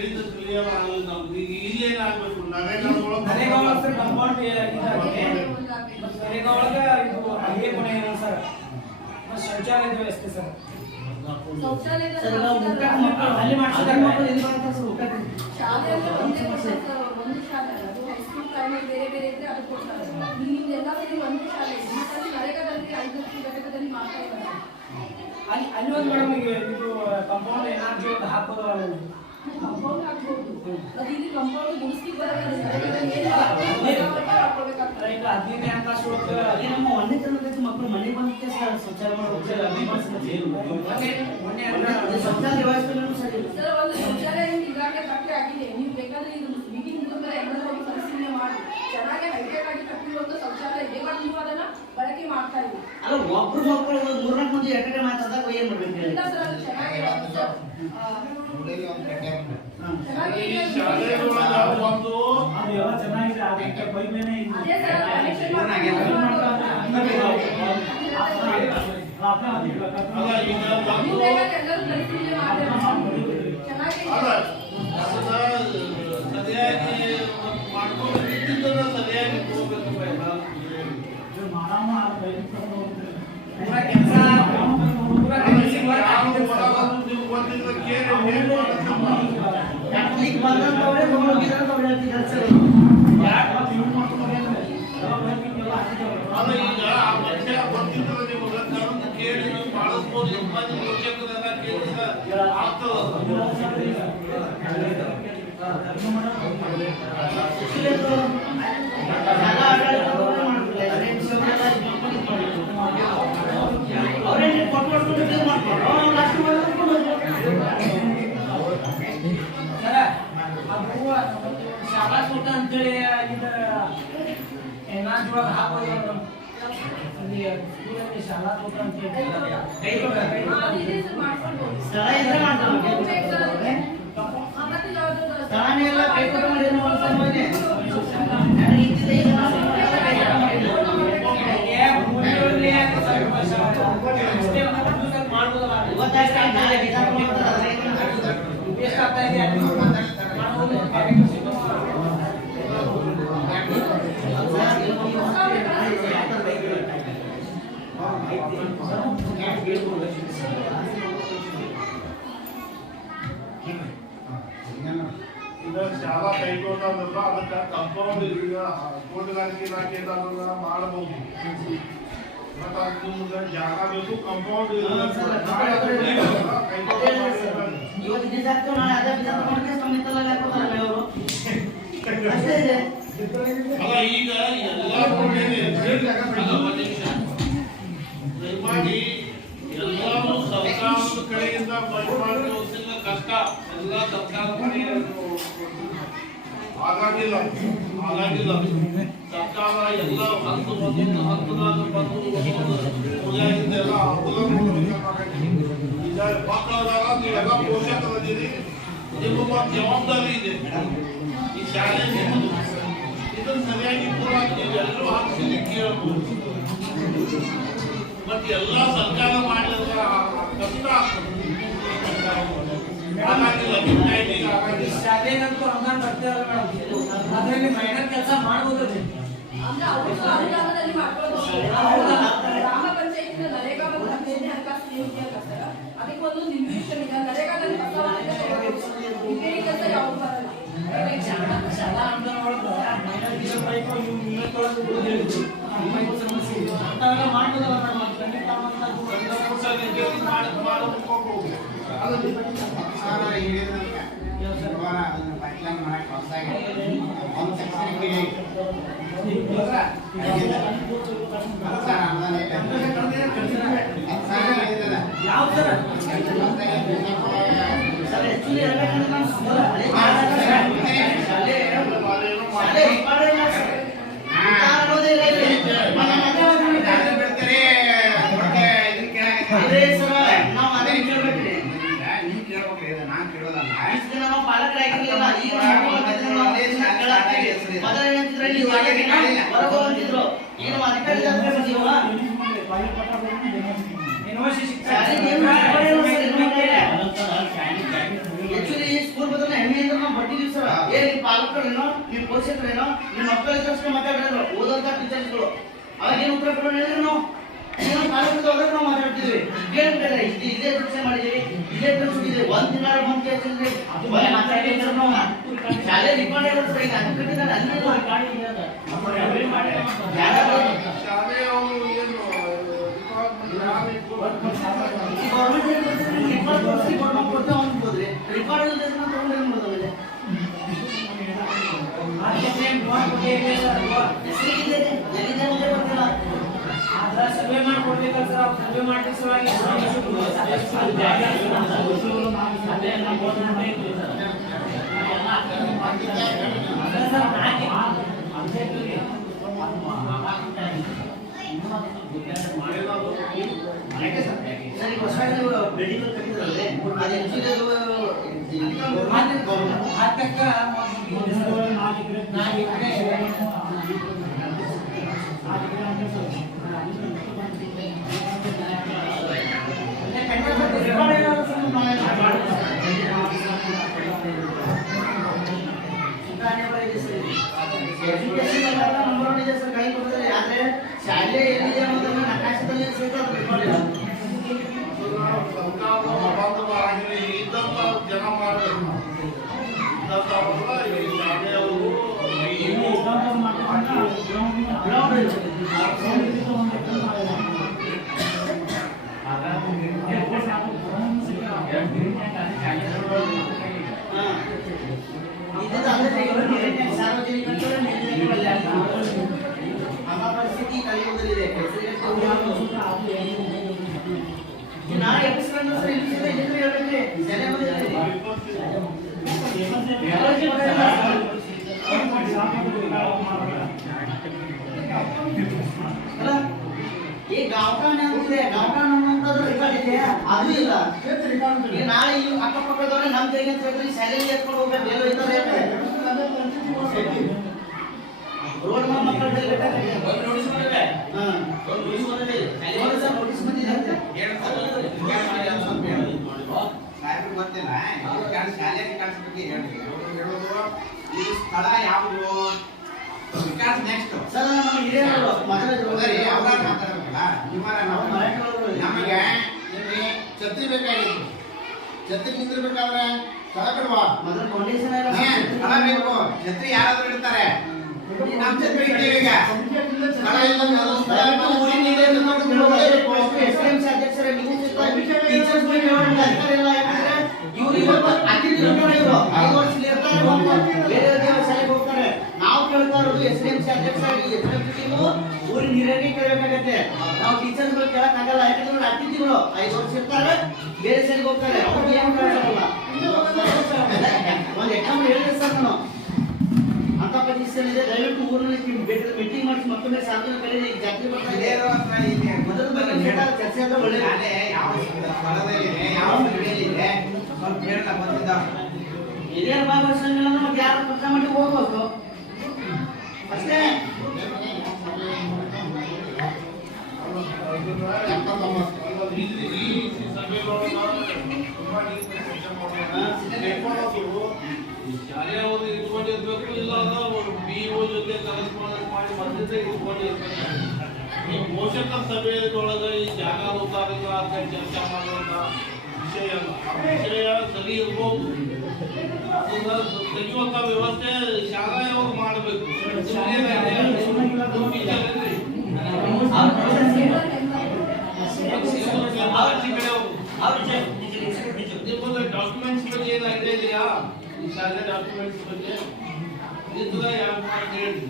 ಹೇಳಿದ ಕ್ಲಿಯರ್ ಆಗಲ್ಲ ನಮ್ಗೆ. ಈಗ ಇಲ್ಲೇನಾಗಬೇಕು, ನರೇಗಾ ಕಂಪೌಂಡ್ ಅಲ್ಲಿಗೆ ಕೊನೆ ಸರ್. ಶೌಚಾಲಯದ ವ್ಯವಸ್ಥೆ ಸರ್, ಅಲ್ಲಿ ಶಾಲೆಯಲ್ಲಿ ಒಂದು ಶಾಲೆ ಅದು ಹೈಸ್ಕೂಲ್ ಪ್ರೈಮರಿ ಬೇರೆ ಬೇರೆ ಇದ್ರೆ ಅದು ಕೊಡ್ತಾರೆ. ನಿಮ್ದೆಲ್ಲ ಒಂದು ಶಾಲೆ ನರೇಗಾದಲ್ಲಿ 5 ಘಟಕದಲ್ಲಿ ಮಾತ್ರ ಅಲ್ಲಿ ಒಂದು ಮೇಡಮ್ ಇದು ಕಂಪೌಂಡ್ ಏನಾದ್ರು ಹಾಕೋದಲ್ಲ, ಕಂಪೌಂಡ್ ಹಾಕ್ಬೋದು. ಅದು ಇಲ್ಲಿ ಕಂಪೌಂಡ್ ಮುಗಿಸಿ ಬರೋದು ನಮ್ಮ ಒಂದೇ ತರಗತಿ ಮಕ್ಕಳು ಮನೆಗೆ ಬಂದಕ್ಕೆ ಶೌಚಾಲಯ ಸರ್, ಒಂದು ಶೌಚಾಲಯ ಈಗಾಗಲೇ ಕಟ್ಟೆ ಆಗಿದೆ. ನೀವು ಬೇಕಾದ್ರೆ ಇದು ಮೀಟಿಂಗ್ ಮುಗಿದ್ರೆ ಎಲ್ಲರೂ ಹೋಗಿ ಪರಿಶೀಲನೆ ಮಾಡಿ ಚೆನ್ನಾಗಿ ಹೈಟೆಕ್ ಆಗಿ ಕಟ್ಟಿರುವ ಒಂದು ಶೌಚಾಲಯ ಇದೆ. ಬಟ್ ನೀವು ಅದನ್ನ ಬಳಕೆ ಮಾಡ್ತಾ ಇಲ್ಲ. ಅಲ್ಲ, ಒಬ್ರು ಮಕ್ಕಳು 3-4 ಮಂದಿ ಎಕರೆ ಮಾತಾಡಿದಾಗ ಏನ್ ಮಾಡ್ಬೇಕು? ಇಲ್ಲ ಸರ್, ಅದು ಚೆನ್ನಾಗಿದೆ ಸರ್. ಶಾಲಾ ತೋಟ ಅಂತೇಳಿ ಏನಾದ್ರು ಹಾಕೋದು ಶಾಲಾ ತೋಟ ಅಂತೇಳಿ ಶಾಲಾ ಕೈಗೊಂಡಲ್ಲ, ಅದಕ್ಕೆ ಕಂಪೌಂಡ್ ಈಗ ತೋಟಗಾರಿಕೆ ಇಲಾಖೆ ಮಾಡಬಹುದು. ಬಟ್ ಅದು ನಿಮ್ಗೆ ಜಾಗ ಬೇಕು, ಕಂಪೌಂಡ್ ಅಲ್ಲ. ಈಗ ಎಲ್ಲ ದಯಮಾಡಿ ಎಲ್ಲಾನು ಸರ್ಕಾರದ ಕಡೆಯಿಂದ ಬಡವರಿಗೆ ಕಷ್ಟ ಎಲ್ಲ ಸರ್ಕಾರದ ಕಡೆಯಿಂದ ಆಗಾಗಿಲ್ಲ. ಸರ್ಕಾರ ಎಲ್ಲ ಹಂತದಾಗ ಬಂದು ಎಲ್ಲ ಮಕ್ಕಳಾದಾಗ ನೀವೆಲ್ಲ ಪೋಷಕರಿದ್ದೀರಿ, ನಿಮಗೊಂದು ಜವಾಬ್ದಾರಿ ಇದೆ. ಈ ಶಾಲೆ ನಿಮ್ಮದು, ಇದನ್ನು ಸರಿಯಾಗಿ ಪೂರೈಸಿ ನೀವೆಲ್ಲರೂ ಹಾಕಿಸಿ ಕೇಳಬಹುದು. ಬಟ್ ಎಲ್ಲ ಸರ್ಕಾರ ಮಾಡಿದ್ರೆ ಕಷ್ಟ ಶಾಲೆಗಂತೂ ಅನುದಾನ ಬರ್ತಾರಲ್ಲ ಮೇಡಮ್, ಅದರಲ್ಲಿ ಮೈನರ್ ಕೆಲಸ ಮಾಡ್ಬೋದು. ಗ್ರಾಮ ಪಂಚಾಯತ್ ನರೇಗಾ ಮತ್ತು 15ನೇ ಹಣಕಾಸು ಯೋಜನೆ ಸರ್, ಅದಕ್ಕೆ ಒಂದು ನಿರ್ದೇಶನ ಇದೆ. ನರೇಗಾದಲ್ಲಿ ರಿಪೇರಿ ಕೆಲಸ ಯಾವುದು ಬರಲ್ಲ. ಶಾಲಾ ಅನುದಾನ ಒಳಗೆ ಮೈನರ್ ಸಮಸ್ಯೆ ಅಂತಾವೆಲ್ಲ ಮಾಡ್ಬೋದಲ್ಲ ಮೇಡಮ್. ಸ್ಕೂಲ್ ಬದಲು ಹೆಮ್ಮೆ ಕೊಟ್ಟಿದ್ದೀವಿ ಸರ್. ಏನ್ ನಿಮ್ಮ ಪಾಲಕರೇನೋ ನಿಮ್ಮ ಪೋಷಕರೇನೋ ನಿಮ್ಮ ಮಕ್ಕಳಿಗೋಸ್ಕರ ಮಾತಾಡಿದ್ರು ಓದಂತ ಟೀಚರ್ಸ್ಗಳು ಅವಾಗ ಏನು ಉತ್ತರ ಕೊಡೋಣ ಹೇಳಿದ್ರು ನಾವು ಏನೋ ಪಾಲಕರು ಹೋದ್ರೆ ನಾವು ಮಾತಾಡ್ತಿದ್ವಿ ಕೇಳ್ಬೇಡ ಇದೇ ಶಿಕ್ಷೆ ಮಾಡಿದೀವಿ ಇದೇ ಕಳಿಸಿದ್ವಿ ಒಂದ್ ದಿನ ಬಂದ್ ಕೇಳ್ತಿದ್ವಿ ಮಾತಾಡಿದ್ರು ನಾವು ಶಾಲೆ ರಿಕಾರ್ಡ್ ಇರೋದು ಸರ್ ಈಗ ಅದು ಕಟ್ಟಿದ್ದಾರೆ ಅಲ್ಲಿ ಶಾಲೆಯವರು ಏನು ಸರ್ವೆ ಮಾಡ್ಕೊಡ್ಬೇಕಲ್ಲ ಸರ್ ಅವ್ರು ಸರ್ವೆ ಮಾಡ್ಲಿಕ್ಕೆ ಸಲುವಾಗಿ ಸರಿ ಹೊಸದಾಗಿ ಬಿಲ್ಡಿಂಗ್ ಕಟ್ಟಿದ್ರಲ್ಲೇ ಅದು ಆಕ್ಚುಲಿ ಎಜುಕೇಶನ್ ನಂಬರ್ ಒನ್ ಇದೆ ಸರ್ ಕೈ ಕೊಡ್ತಾರೆ ಆದ್ರೆ ಶಾಲೆ ಎಲ್ಲಿದೆ ಅನ್ನೋದನ್ನ ನಕಾಶದಲ್ಲಿ ಸಹಿತ ಇದ್ದಂತ ಜನ ಮಾಡಬೇಕು ಇದ್ದಂತವಲ್ಲ ಈ ಶಾಲೆಯವರು ಪರಿಸ್ಥಿತಿ ಕಲಿಯುವುದರಿದೆ ನಾಳೆ ಎಪಿಸೋಡ್ ಸರ್ ಇಲ್ಲಿ ಹೇಳ್ಬೇಕ್ರಿ ಜನ ಈ ಗಾಂವ್ಕಾನ್ ಅಂತಿದೆ ಗಾಂವ್ಕಾನ್ ಅನ್ನೋಂಥದ್ದು ರೆಕಾರ್ಡ್ ಇದೆ ಅದು ಇಲ್ಲ ಈಗ ನಾಳೆ ಈ ಅಕ್ಕಪಕ್ಕದವ್ರೆ ನಮ್ಮ ತೆರಿಗೆ ಅಂತ ಹೇಳಿದ್ರೆ ಶಾಲೆಗೆ ಎತ್ಕೊಂಡು ಹೋಗ್ಬೇಕು ಎಲ್ಲೋ ಇದ್ದಾರೆ ರೋಡ್ ಮೇಲೆ ಮಕ್ಕಳು ಬೇಕಾಗುತ್ತೆ ನೋಟಿಸ್ ಬಂದಿದೆ ನೋಟಿಸ್ ಬಂದಿದೆ ಸರ್ ನೋಟಿಸ್ ಬಂದಿದೆ ಅಂತ ಸಾಹೇಬ್ರು ಗೊತ್ತಿಲ್ಲ ಶಾಲೆ ವಿಕಾಸ ಬಗ್ಗೆ ಹೇಳೋದು ಈ ಸ್ಥಳ ಯಾವುದು ವಿಕಾಸ ನೆಕ್ಸ್ಟ್ ಸರ್ ನಮ್ಮ ಹಿರಿಯರು ಮಾತಾಡಬೇಕಲ್ಲ ನಮಗೆ ಇಲ್ಲಿ ಛತ್ರಿ ಬೇಕಾಗಿತ್ತು ಛತ್ರಿ ನಿಂದಿರ್ಬೇಕಾದ್ರೆ ಸ್ಥಳ ಕೊಡುವ ಮೊದಲು ಫೌಂಡೇಶನ್ ಎಲ್ಲ ಸ್ಥಳ ಬೇಕು ಛತ್ರಿ ಯಾರಾದ್ರೂ ಇರ್ತಾರೆ ನಮ್ಮ ಛತ್ರಿ ಇದ್ದೀವಿ ಈಗ ಸ್ಥಳ ಇಲ್ಲ ಅಧ್ಯಕ್ಷರೇ ನೀವು ಟೀಚರ್ಸ್ ಇವ್ರು ಇವತ್ತು ಅತಿಥಿ ಇವರು 5 ವರ್ಷ ಇರ್ತಾರೆ ಬೇರೆ ಶಾಲೆಗೆ ಹೋಗ್ತಾರೆ ನಾವು ಕೇಳ್ತಾ ಇರೋದು ಎಸ್ಡಿಎಂಸಿ ಅಧ್ಯಕ್ಷರಾಗಿ ಎಸ್ಡಿಎಂಸಿ ಟೀಮು ಊರಿನ ಹಿರಿಯರಿಗೆ ಕೇಳಬೇಕಾಗತ್ತೆ ನಾವು ಟೀಚರ್ಸ್ಗಳು ಕೇಳಕ್ಕಾಗಲ್ಲ ಯಾಕಂದ್ರೆ ಅತಿಥಿಗಳು 5 ವರ್ಷ ಇರ್ತಾರೆ ಬೇರೆ ಶಾಲೆಗೆ ಹೋಗ್ತಾರೆ ಅವ್ರಿಗೆ ಏನು ಕೇಳೋಲ್ಲ ಒಂದು ಎಕ್ಸಾಂಪಲ್ ಹೇಳಿದೆ ಸರ್ ನಾನು ಅಂತ ಪೊಸಿಷನ್ ಇದೆ ದಯವಿಟ್ಟು ಊರಿನಲ್ಲಿ ಮೀಟಿಂಗ್ ಮಾಡಿಸಿ ಮತ್ತೊಮ್ಮೆ ಸಾರ್ವಜನಿಕ ಕರೆಯಲ್ಲಿ ಜಾತ್ರೆ ಬರ್ತಾ ಇದೆ ಮೊದಲ ಬಗ್ಗೆ ಚರ್ಚೆ ಆದ್ರೆ ಒಳ್ಳೆಯದು ಯಾವ ಸ್ಥಳದಲ್ಲಿದೆ ಯಾವ ಸ್ಥಳದಲ್ಲಿದೆ ಸ್ವಲ್ಪ ಹೇಳಲ್ಲ ಬಂದಿದ್ದ ಹಿರಿಯರ ಭಾಗವಹಿಸಂಗಿಲ್ಲ ಅಂದ್ರೆ ಮತ್ತೆ ಯಾರು ಕೆಲಸ ಮಾಡಿ ಹೋಗ್ಬೇಕು ಅಷ್ಟೇ ಶಾಲೆಯವರು ಇಟ್ಕೊಂಡಿರ್ಬೇಕು ಇಲ್ಲ BO ಜೊತೆ ಕರೆಸ್ಪಾಂಡೆನ್ಸ್ ಮಾಡಿ ಬಂದಿದ್ರೆ ಇಟ್ಕೊಂಡಿರ್ಬೇಕು ಈ ಪೋಷಕರ ಸಭೆಯೊಳಗೆ ಈ ಜಾಗ ಉತ್ತಾರಕ ಅಂತ ಚರ್ಚೆ ಮಾಡುವಂತ ವಿಷಯ ಸರಿ ಇರ್ಬೋದು ಅದನ್ನ ತೆಗೆಯುವಂತ ವ್ಯವಸ್ಥೆ ಶಾಲೆಯವರು ಮಾಡಬೇಕು ಡಾಕ್ಯುಮೆಂಟ್ಸ್ ಬಗ್ಗೆ ಏನು ಐಡಿಯಾ ಇದೆಯಾ ಈ ಶಾಲೆ ಡಾಕ್ಯುಮೆಂಟ್ಸ್ ಬಗ್ಗೆ ಇದ್ರೆ ಯಾರು ಮಾಡಿ ಹೇಳಿ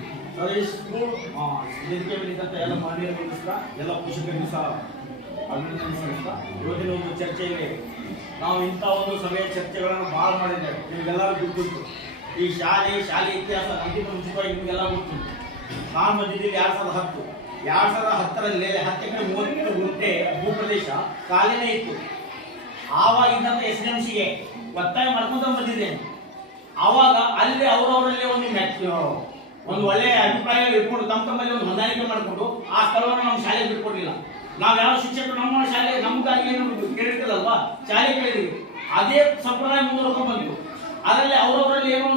ವೇದಿಕೆ ಮೇಲಿದ್ದಂಥ ಎಲ್ಲ ಮಾನ್ಯರ ಸಹ ಎಲ್ಲ ಪೋಷಕರಿಗೂ ಸಹ ಅಭಿನಂದನೆ ಸಲ್ಲಿಸ್ತಾ ಇವತ್ತಿನ ಒಂದು ಚರ್ಚೆಯಲ್ಲಿ ನಾವು ಇಂಥ ಒಂದು ಸಭೆಯ ಚರ್ಚೆಗಳನ್ನು ಭಾಳ ಮಾಡಿದ್ದೇವೆ ನಿಮಗೆಲ್ಲರೂ ಗೊತ್ತುಂಟು ಈ ಶಾಲೆ ಇತಿಹಾಸ ಅಂತಿಮ ಮುಂಚಿತವಾಗಿ ನಿಮಗೆಲ್ಲ ಗೊತ್ತುಂಟು ನಾನು ಬಂದಿದ್ದೀನಿ 2010ರಲ್ಲಿ 10 ಎಕರೆ 30 ಗುಂಟೆ ಭೂಪ್ರದೇಶ ಖಾಲಿನೇ ಇತ್ತು. ಆವಾಗಿದ್ದಂಥ SDMCಗೆ ಒತ್ತಾಯ ಮಾಡ್ಕೊಂತ ಬಂದಿದ್ದೇನೆ. ಆವಾಗ ಅಲ್ಲಿ ಅವರವರಲ್ಲೇ ಒಂದು ಒಳ್ಳೆಯ ಅಭಿಪ್ರಾಯ ಇಟ್ಕೊಂಡು ತಮ್ಮಲ್ಲಿ ಒಂದು ಹೊಂದಾಣಿಕೆ ಮಾಡಿಕೊಂಡು ಆ ಸ್ಥಳವನ್ನು ನಮ್ಮ ಶಾಲೆಗೆ ಬಿಟ್ಕೊಟ್ಟಿಲ್ಲ. ನಾವು ಯಾವ ಶಿಕ್ಷಕರು ನಮ್ಮ ಶಾಲೆ ನಮ್ಗಾಗಿ ಏನು ಕೇಳಿರ್ತದಲ್ವಾ ಶಾಲೆ ಕೇಳಿದ್ವಿ, ಅದೇ ಸಂಪ್ರದಾಯ ಮುಂದುವರ್ಕೊಂಡು ಬಂತು. ಅದರಲ್ಲಿ ಅವರವರಲ್ಲಿ ಏನೋ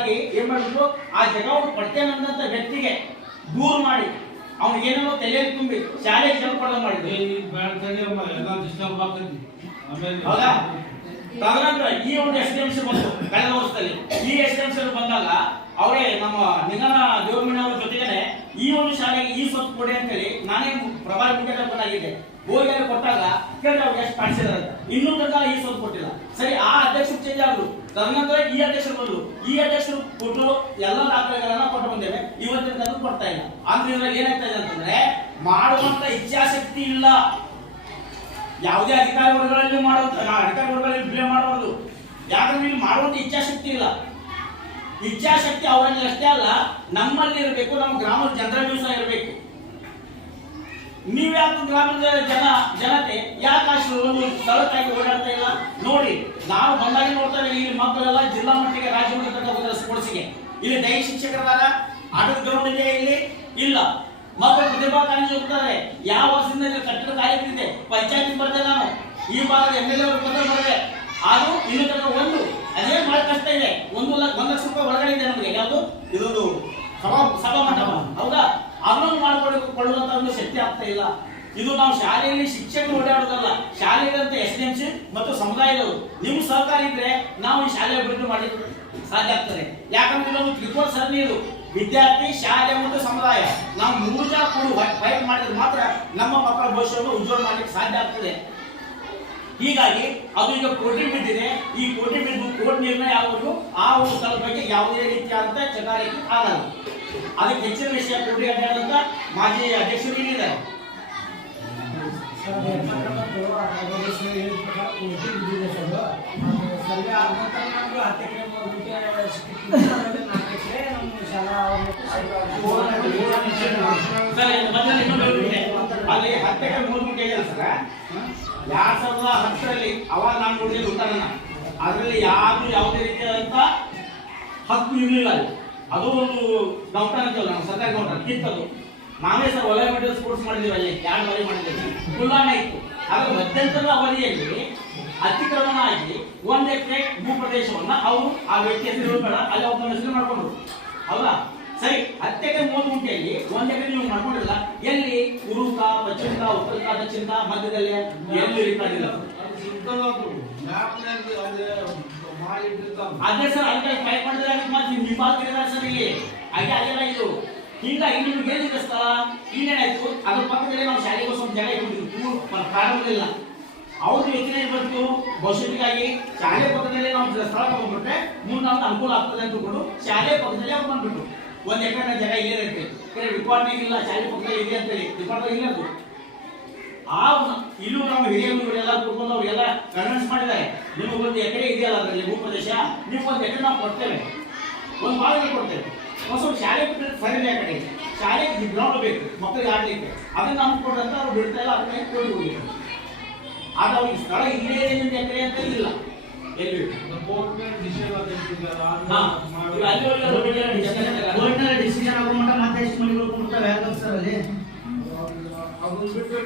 ಹಾಗಾಗಿ ಏನ್ ಮಾಡಿದ್ರು ಆ ಜಾಗವನ್ನು ಕೊಡ್ತೇನೆ ಅನ್ನಂತ ವ್ಯಕ್ತಿಗೆ ದೂರ ಮಾಡಿ ಅವ್ನಿಗೆ ಏನೇನೋ ತಲೆಯಲ್ಲಿ ತುಂಬಿ ಶಾಲೆಗೆ ಸೇರ್ಕೊಳ್ಳೋ ಮಾಡಿದ್ರು. ಎಲ್ಲ ಡಿಸ್ಟರ್ಬ್ ಆಗ್ತೈತಿ ಆಮೇಲೆ ಹೌದಾ? ತದನಂತರ ಈ ಒಂದು SDMC ಬಂತು ಕಳೆದ ವರ್ಷದಲ್ಲಿ. ಈ SDMC ಬಂದಾಗ ಅವರೇ ನಮ್ಮ ನಿಂಗನ ದೇವರಮಣಿ ಅವರ ಜೊತೆಗೇನೆ ಈ ಒಂದು ಶಾಲೆಗೆ ಈ ಸ್ವತ್ತು ಕೊಡಿ ಅಂತ ಹೇಳಿ ನಾನೇ ಪ್ರಭಾವಿ ಮುಖ್ಯಸ್ಥನಾಗಿದ್ದೆ. ಹೋಗಿ ಅಲ್ಲಿ ಕೊಟ್ಟಾಗ ಕೇಳಿದ್ರೆ ಅವ್ರಿಗೆ ಎಷ್ಟು ಕಾಣಿಸಿದಾರೆ ಇನ್ನೂ ತನಕ ಈ ಸ್ವತ್ತು ಕೊಟ್ಟಿಲ್ಲ. ಸರಿ, ಆ ಅಧ್ಯಕ್ಷರು ಚೇಂಜ್ ಆದ್ರು. ತದನಂತರ ಈ ಅಧ್ಯಕ್ಷರು ಬಂದ್ರು. ಈ ಅಧ್ಯಕ್ಷರು ಕೊಟ್ಟು ಎಲ್ಲ ದಾಖಲೆಗಳನ್ನ ಕೊಟ್ಟು ಬಂದೇವೆ. ಇವತ್ತಿನ ತನಕ ಕೊಡ್ತಾ ಇಲ್ಲ. ಅಂದ್ರೆ ಇದ್ರಲ್ಲಿ ಏನಾಗ್ತಾ ಇದೆ ಅಂತಂದ್ರೆ ಮಾಡುವಂತ ಇಚ್ಛಾಶಕ್ತಿ ಇಲ್ಲ. ಯಾವುದೇ ಅಧಿಕಾರಿ ವರ್ಗಗಳಲ್ಲಿ ಅಧಿಕಾರಿ ವರ್ಗಗಳಲ್ಲಿ ಬಿಲೆ ಮಾಡಬಾರ್ದು. ಯಾಕಂದ್ರೆ ಇಲ್ಲಿ ಮಾಡುವಂತ ಇಚ್ಛಾಶಕ್ತಿ ಇಲ್ಲ. ಇಚ್ಛಾಶಕ್ತಿ ಅವರಲ್ಲಿ ಅಷ್ಟೇ ಅಲ್ಲ, ನಮ್ಮಲ್ಲಿ ಇರಬೇಕು, ನಮ್ಮ ಗ್ರಾಮದ ಜನರಲ್ಲಿಯೂ ಸಹ ಇರಬೇಕು. ನೀವ್ಯಾಕೆ ಗ್ರಾಮದ ಜನತೆ ಯಾಕೆ ಒಂದು ಸ್ಥಳಕ್ಕಾಗಿ ಓಡಾಡ್ತಾ ಇಲ್ಲ ನೋಡಿ. ನಾವು ಬಂದಾಗ ನೋಡ್ತಾ ಇದ್ದೀವಿ ಇಲ್ಲಿ ಮಕ್ಕಳೆಲ್ಲ ಜಿಲ್ಲಾ ಮಟ್ಟಿಗೆ ರಾಜ್ಯ ಮಟ್ಟದ ಸ್ಪೋರ್ಟ್ಸ್ಗೆ ಇಲ್ಲಿ ದೈಹಿಕ ಶಿಕ್ಷಕರಾದ ಆಟದ ಗ್ರೌಂಡ್ ಇದೆ, ಇಲ್ಲಿ ಇಲ್ಲ. ಮಕ್ಕಳು ಪ್ರತಿಭಾ ಕಾಲೇಜ್ ಹೋಗ್ತಾರೆ. ಯಾವ ವರ್ಷದಿಂದ ಇಲ್ಲಿ ಕಟ್ಟಡ ಕಾರ್ಯಕ್ರಮ ಪಂಚಾಯತ್ ಬರ್ತೇನೆ ನಾನು ಈ ಭಾಗದ MLA ಅವರು ಪತ್ರ ಬರದೆ ಆದ್ರೂ ಇನ್ನು ತನಕ ಒಂದು ಅದೇ ಬಹಳ ಕಷ್ಟ ಇದೆ. 1 ಲಕ್ಷ ರೂಪಾಯಿ ಒಳಗಡೆ ಇದೆ ನಮಗೆ. ಯಾವುದು ಇದೊಂದು ಸಭಾ ಮಂಟಪ, ಹೌದಾ? ಅದನ್ನು ಮಾಡಿಕೊಳ್ಳುವಂತ ಒಂದು ಶಕ್ತಿ ಆಗ್ತಾ ಇಲ್ಲ. ಇದು ನಾವು ಶಾಲೆಯಲ್ಲಿ ಶಿಕ್ಷಕರು ಓಡಾಡೋದಲ್ಲ, ಶಾಲೆಗಳಂತ SDMC ಮತ್ತು ಸಮುದಾಯದವರು ನಿಮ್ಮ ಸಹಕಾರ ಇದ್ರೆ ನಾವು ಈ ಶಾಲೆ ಅಭಿವೃದ್ಧಿ ಮಾಡಿ ಸಾಧ್ಯ ಆಗ್ತದೆ. ಯಾಕಂದ್ರೆ ಇದೊಂದು ತ್ರಿಕೋನ ಸರಣಿ. ಇದು ವಿದ್ಯಾರ್ಥಿ, ಶಾಲೆ ಮತ್ತು ಸಮುದಾಯ ನಾವು 3 ಜನ ಕೂಡಿ ಫೈಟ್ ಮಾಡಿದ್ರೆ ಮಾತ್ರ ನಮ್ಮ ಮಕ್ಕಳ ಭವಿಷ್ಯವನ್ನು ಉಜ್ವಲ ಮಾಡಲಿಕ್ಕೆ ಸಾಧ್ಯ ಆಗ್ತದೆ. ಹೀಗಾಗಿ ಅದು ಈಗ ಕೋಟಿ ಬಿದ್ದಿದೆ. ಈ ಕೋಟಿ ಬಿದ್ದು ಕೋರ್ಟ್ ನಿರ್ಣಯ ಆಗುವುದು ಆ ಒಂದು ಸ್ಥಳದ ಬಗ್ಗೆ ಯಾವುದೇ ರೀತಿಯಾದಂತ ಚಕಾರಕ್ಕೆ ಆಗಲ್ಲ. ಅದಕ್ಕೆ ಹೆಚ್ಚಿನ ವಿಷಯ ಕೋಟಿ ಅಡ್ಡಾಡಂತ ಮಾಜಿ ಅಧ್ಯಕ್ಷರು ಇಲ್ಲಿದ್ದಾರೆ. ಸರ್ವೆ ಆದ ನಂತರ ನಮ್ಗೆ 10 ಎಕರೆ 3 ಗುಂಟೆ ಸಿಕ್ಕಿತ್ತು. ಆಮೇಲೆ 4 ಎಕರೆ ನಮ್ಮ ಶಾಲಾ ಸರ್, ಮೊದಲು ಇನ್ನೊಂದು ಹೇಳ್ಬಿಟ್ಟೆ. ಅಲ್ಲಿ 10 ಎಕರೆ 3 ಗುಂಟೆ ಇದೆ ಸರ್. 2010ರಲ್ಲಿ ಅವಾಗ ನಾನು ನೋಡಿದ ಉತ್ತರನ ಅದರಲ್ಲಿ ಯಾವುದೇ ರೀತಿಯಾದಂತ ಹಕ್ಕು ಇರಲಿಲ್ಲ. ಅದು ಒಂದು ಡಾಕ್ಟರ್ ಅಂತಲ್ಲ, ನಾವು ಸರ್ಕಾರಿ ಡಾಕ್ಟರ್ ಕಿತ್ತದು ನಾವೇ ಸರ್ ಒಳ್ಳೆ ಮೆಟೀರಿಯಲ್ ಸ್ಪೋರ್ಟ್ಸ್ ಮಾಡಿದ್ದೀವಿ. ಅಲ್ಲಿ 2 ಬಾರಿ ಮಾಡಿದ್ದೀವಿ. ಖುಲ್ಲಾನೇ ಇತ್ತು. ಆದ್ರೆ ಮಧ್ಯಂತರದ ಅವಧಿಯಲ್ಲಿ ಅತಿಕ್ರಮಣ ಆಗಿ 1 ಎಕರೆ ಭೂ ಪ್ರದೇಶವನ್ನ ಅವರು ಆ ವ್ಯಕ್ತಿ ಹೆಸರು ಬೇಡ ಅಲ್ಲಿ ಒಬ್ಬ ಹೆಸರು ಮಾಡ್ಕೊಂಡ್ರು. ಹೌದಾ? ಸರಿ, 10 ಎಕರೆ 3 ಗುಂಟೆಯಲ್ಲಿ 1 ಎಕರೆ ನೀವು ಮಾಡ್ಕೊಂಡಿಲ್ಲ. ಎಲ್ಲಿ ಪೂರ್ವಕ, ಪಶ್ಚಿಮಕ, ಉತ್ತರಕ, ದಕ್ಷಿಣಕ, ಮಧ್ಯದಲ್ಲಿ ಎಲ್ಲಿ ರಿಕಾರ್ಡ್ ಅದೇ ಸರ್. ಅದಕ್ಕೆ ಫೈಟ್ ಮಾಡಿದ್ರೆ ನಿಂಬಾಲ್ತಿದ್ದಾರೆ ಸರ್ ಇಲ್ಲಿ. ಹಾಗೆ ಅದೆಲ್ಲ ಇದು ಹೀಗಾಗಿ ನಿಮ್ಗೆ ಏನಿದೆ ಸ್ಥಳ ಇನ್ನೇನಾಯ್ತು. ಅದ್ರ ಪಕ್ಕದಲ್ಲಿ ನಾವು ಶಾಲೆಗೆ ಸ್ವಲ್ಪ ಜಾಗ ಇಟ್ಟಿದ್ವಿ ಪ್ರಾರಂಭದಲ್ಲ. ಅವ್ರ ಯೋಚನೆ ಬಂತು ಭವಿಷ್ಯಕ್ಕಾಗಿ ಶಾಲೆ ಪಕ್ಕದಲ್ಲಿ ನಾವು ಸ್ಥಳ ತಗೊಂಡ್ಬಿಟ್ರೆ ಮುಂದೆ ನಮ್ಗೆ ಅನುಕೂಲ ಆಗ್ತದೆ ಅಂತ ತಿಳ್ಕೊಂಡು ಶಾಲೆ ಪಕ್ಕದಲ್ಲಿ ಅವ್ರು ಬಂದ್ಬಿಟ್ಟು 1 ಎಕರೆ ಜಾಗ ಇಲ್ಲೇ ಇರುತ್ತೆ. ಡಿಪಾರ್ಟ್ಮೆಂಟ್ ಇಲ್ಲ, ಶಾಲೆ ಪಕ್ಕದಲ್ಲಿ ಇದೆ ಅಂತೇಳಿ ಡಿಪಾರ್ಟ್ಮೆಂಟ್ ಇಲ್ಲ. ಅದು ಆ ಇಲ್ಲೂ ನಾವು ಹಿರಿಯರು ಎಲ್ಲ ಕೂತ್ಕೊಂಡು ಅವರೆಲ್ಲ ಕನ್ವಿನ್ಸ್ ಮಾಡಿದ್ದಾರೆ. ನಿಮಗೆ 1 ಎಕರೆ ಇದೆಯಲ್ಲ ಅದರಲ್ಲಿ ಭೂ ಪ್ರದೇಶ, ನೀವು 1 ಎಕರೆ ನಾವು ಕೊಡ್ತೇವೆ, ಒಂದು ಭಾಗದಲ್ಲಿ ಕೊಡ್ತೇವೆ. ಸ್ವಲ್ಪ ಶಾಲೆ ಬಿಟ್ಟರೆ ಸರಿ ಆ ಕಡೆ ಶಾಲೆಗೆ ಗ್ರೌಂಡ್ ಬೇಕು ಮಕ್ಕಳಿಗೆ ಆಡ್ಲಿಕ್ಕೆ. ಅದನ್ನ ನಮ್ಗೆ ಕೊಟ್ಟಂತ ಅವ್ರು ಬಿಡ್ತಾ ಇಲ್ಲ. ಅದನ್ನ ಕೊಟ್ಟು ಹೋಗಿದ್ದಾರೆ. ಆದ್ರೆ ಅವ್ರಿಗೆ ಸ್ಥಳ ಇಲ್ಲೇ 1 ಎಕರೆ ಅಂತ ಇಲ್ಲ. ಎಲ್ಲಿ ಡಿಸಿಷನ್ ಆಗೋ ಮಟ್ಟ ಮತ್ತೆ ಎಷ್ಟು ಮನೆ ಕೊಡ್ತಾವೆ ಸರ್ ಅಲ್ಲಿ. ಅದನ್ನ ಬಿಟ್ಟರೆ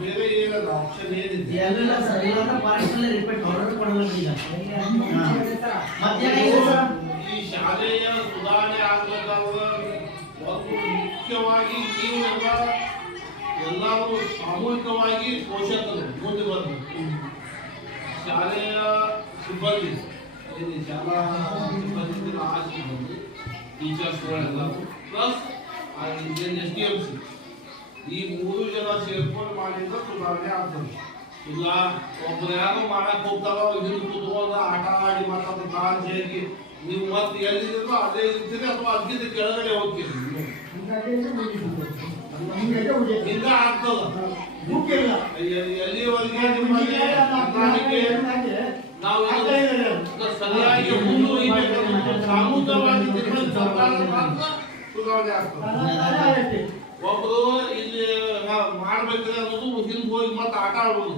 ಬೇರೆ ಏನಲ್ಲ ಆಪ್ಷನ್ ಏನಿದೆ ಎಲ್ಲ ಸರ್. ಇವಾಗ ಫಾರೆಸ್ಟ್ ಅಲ್ಲಿ ರಿಪೀಟ್ ಆರ್ಡರ್ ಕೊಡಲ್ಲ ಈಗ. ಈ ಶಾಲೆಯ ಸುಧಾರಣೆ ಆಗಬೇಕಾದ್ರೆ ಒಂದು ಮುಖ್ಯವಾಗಿ ನೀವೆಲ್ಲ ಎಲ್ಲರೂ ಸಾಮೂಹಿಕವಾಗಿ ಪೋಷಕರು ಮುಂದೆ ಬಂದು ಶಾಲೆಯ ಸಿಬ್ಬಂದಿ ಶಾಲಾ ಸಿಬ್ಬಂದಿ ಸಿಬ್ಬಂದಿ ಟೀಚರ್ಸ್ಗಳೆಲ್ಲರೂ ಪ್ಲಸ್ SDMC ಈ 3 ಜನ ಸೇರ್ಕೊಂಡು ಮಾಡಿದ್ರೆ ಸುಧಾರಣೆ ಆಗ್ತದೆ. ಇಲ್ಲ ಒಬ್ಬರು ಯಾರು ಮಾಡಕ್ ಹೋಗ್ತಾರೋ ಹಿಂದೆ ಕೂತ್ಕೊಂಡು ಆಟ ಆಡಿ ಮಾತಾಡೋ ಕಾಲ್ ಸೇರಿ ನೀವು ಮತ್ತೆ ಎಲ್ಲಿದ್ರು ಅದೇ ಇರ್ತೀರಿ ಅಥವಾ ಅದಕ್ಕಿಂತ ಕೆಳಗಡೆ ಹೋಗ್ತೀರಿ. ಹಿಂಗ ಆಗ್ತದ ಎಲ್ಲಿವರೆಗೆ ನಿಮ್ಮಲ್ಲಿ ನಾವು ಸರಿಯಾಗಿ ಮುಂದುವರಿಬೇಕು. ಸಾಮೂಹಿಕವಾಗಿ ಸರ್ಕಾರದ ಮಾತ್ರ ಸುಧಾರಣೆ ಆಗ್ತದೆ. ಒಬ್ರು ಇಲ್ಲಿ ಮಾಡ್ಬೇಕ್ರೆ ಅನ್ನೋದು ಹಿಂದೆ ಹೋಗಿ ಮತ್ತೆ ಆಟ ಆಡೋದು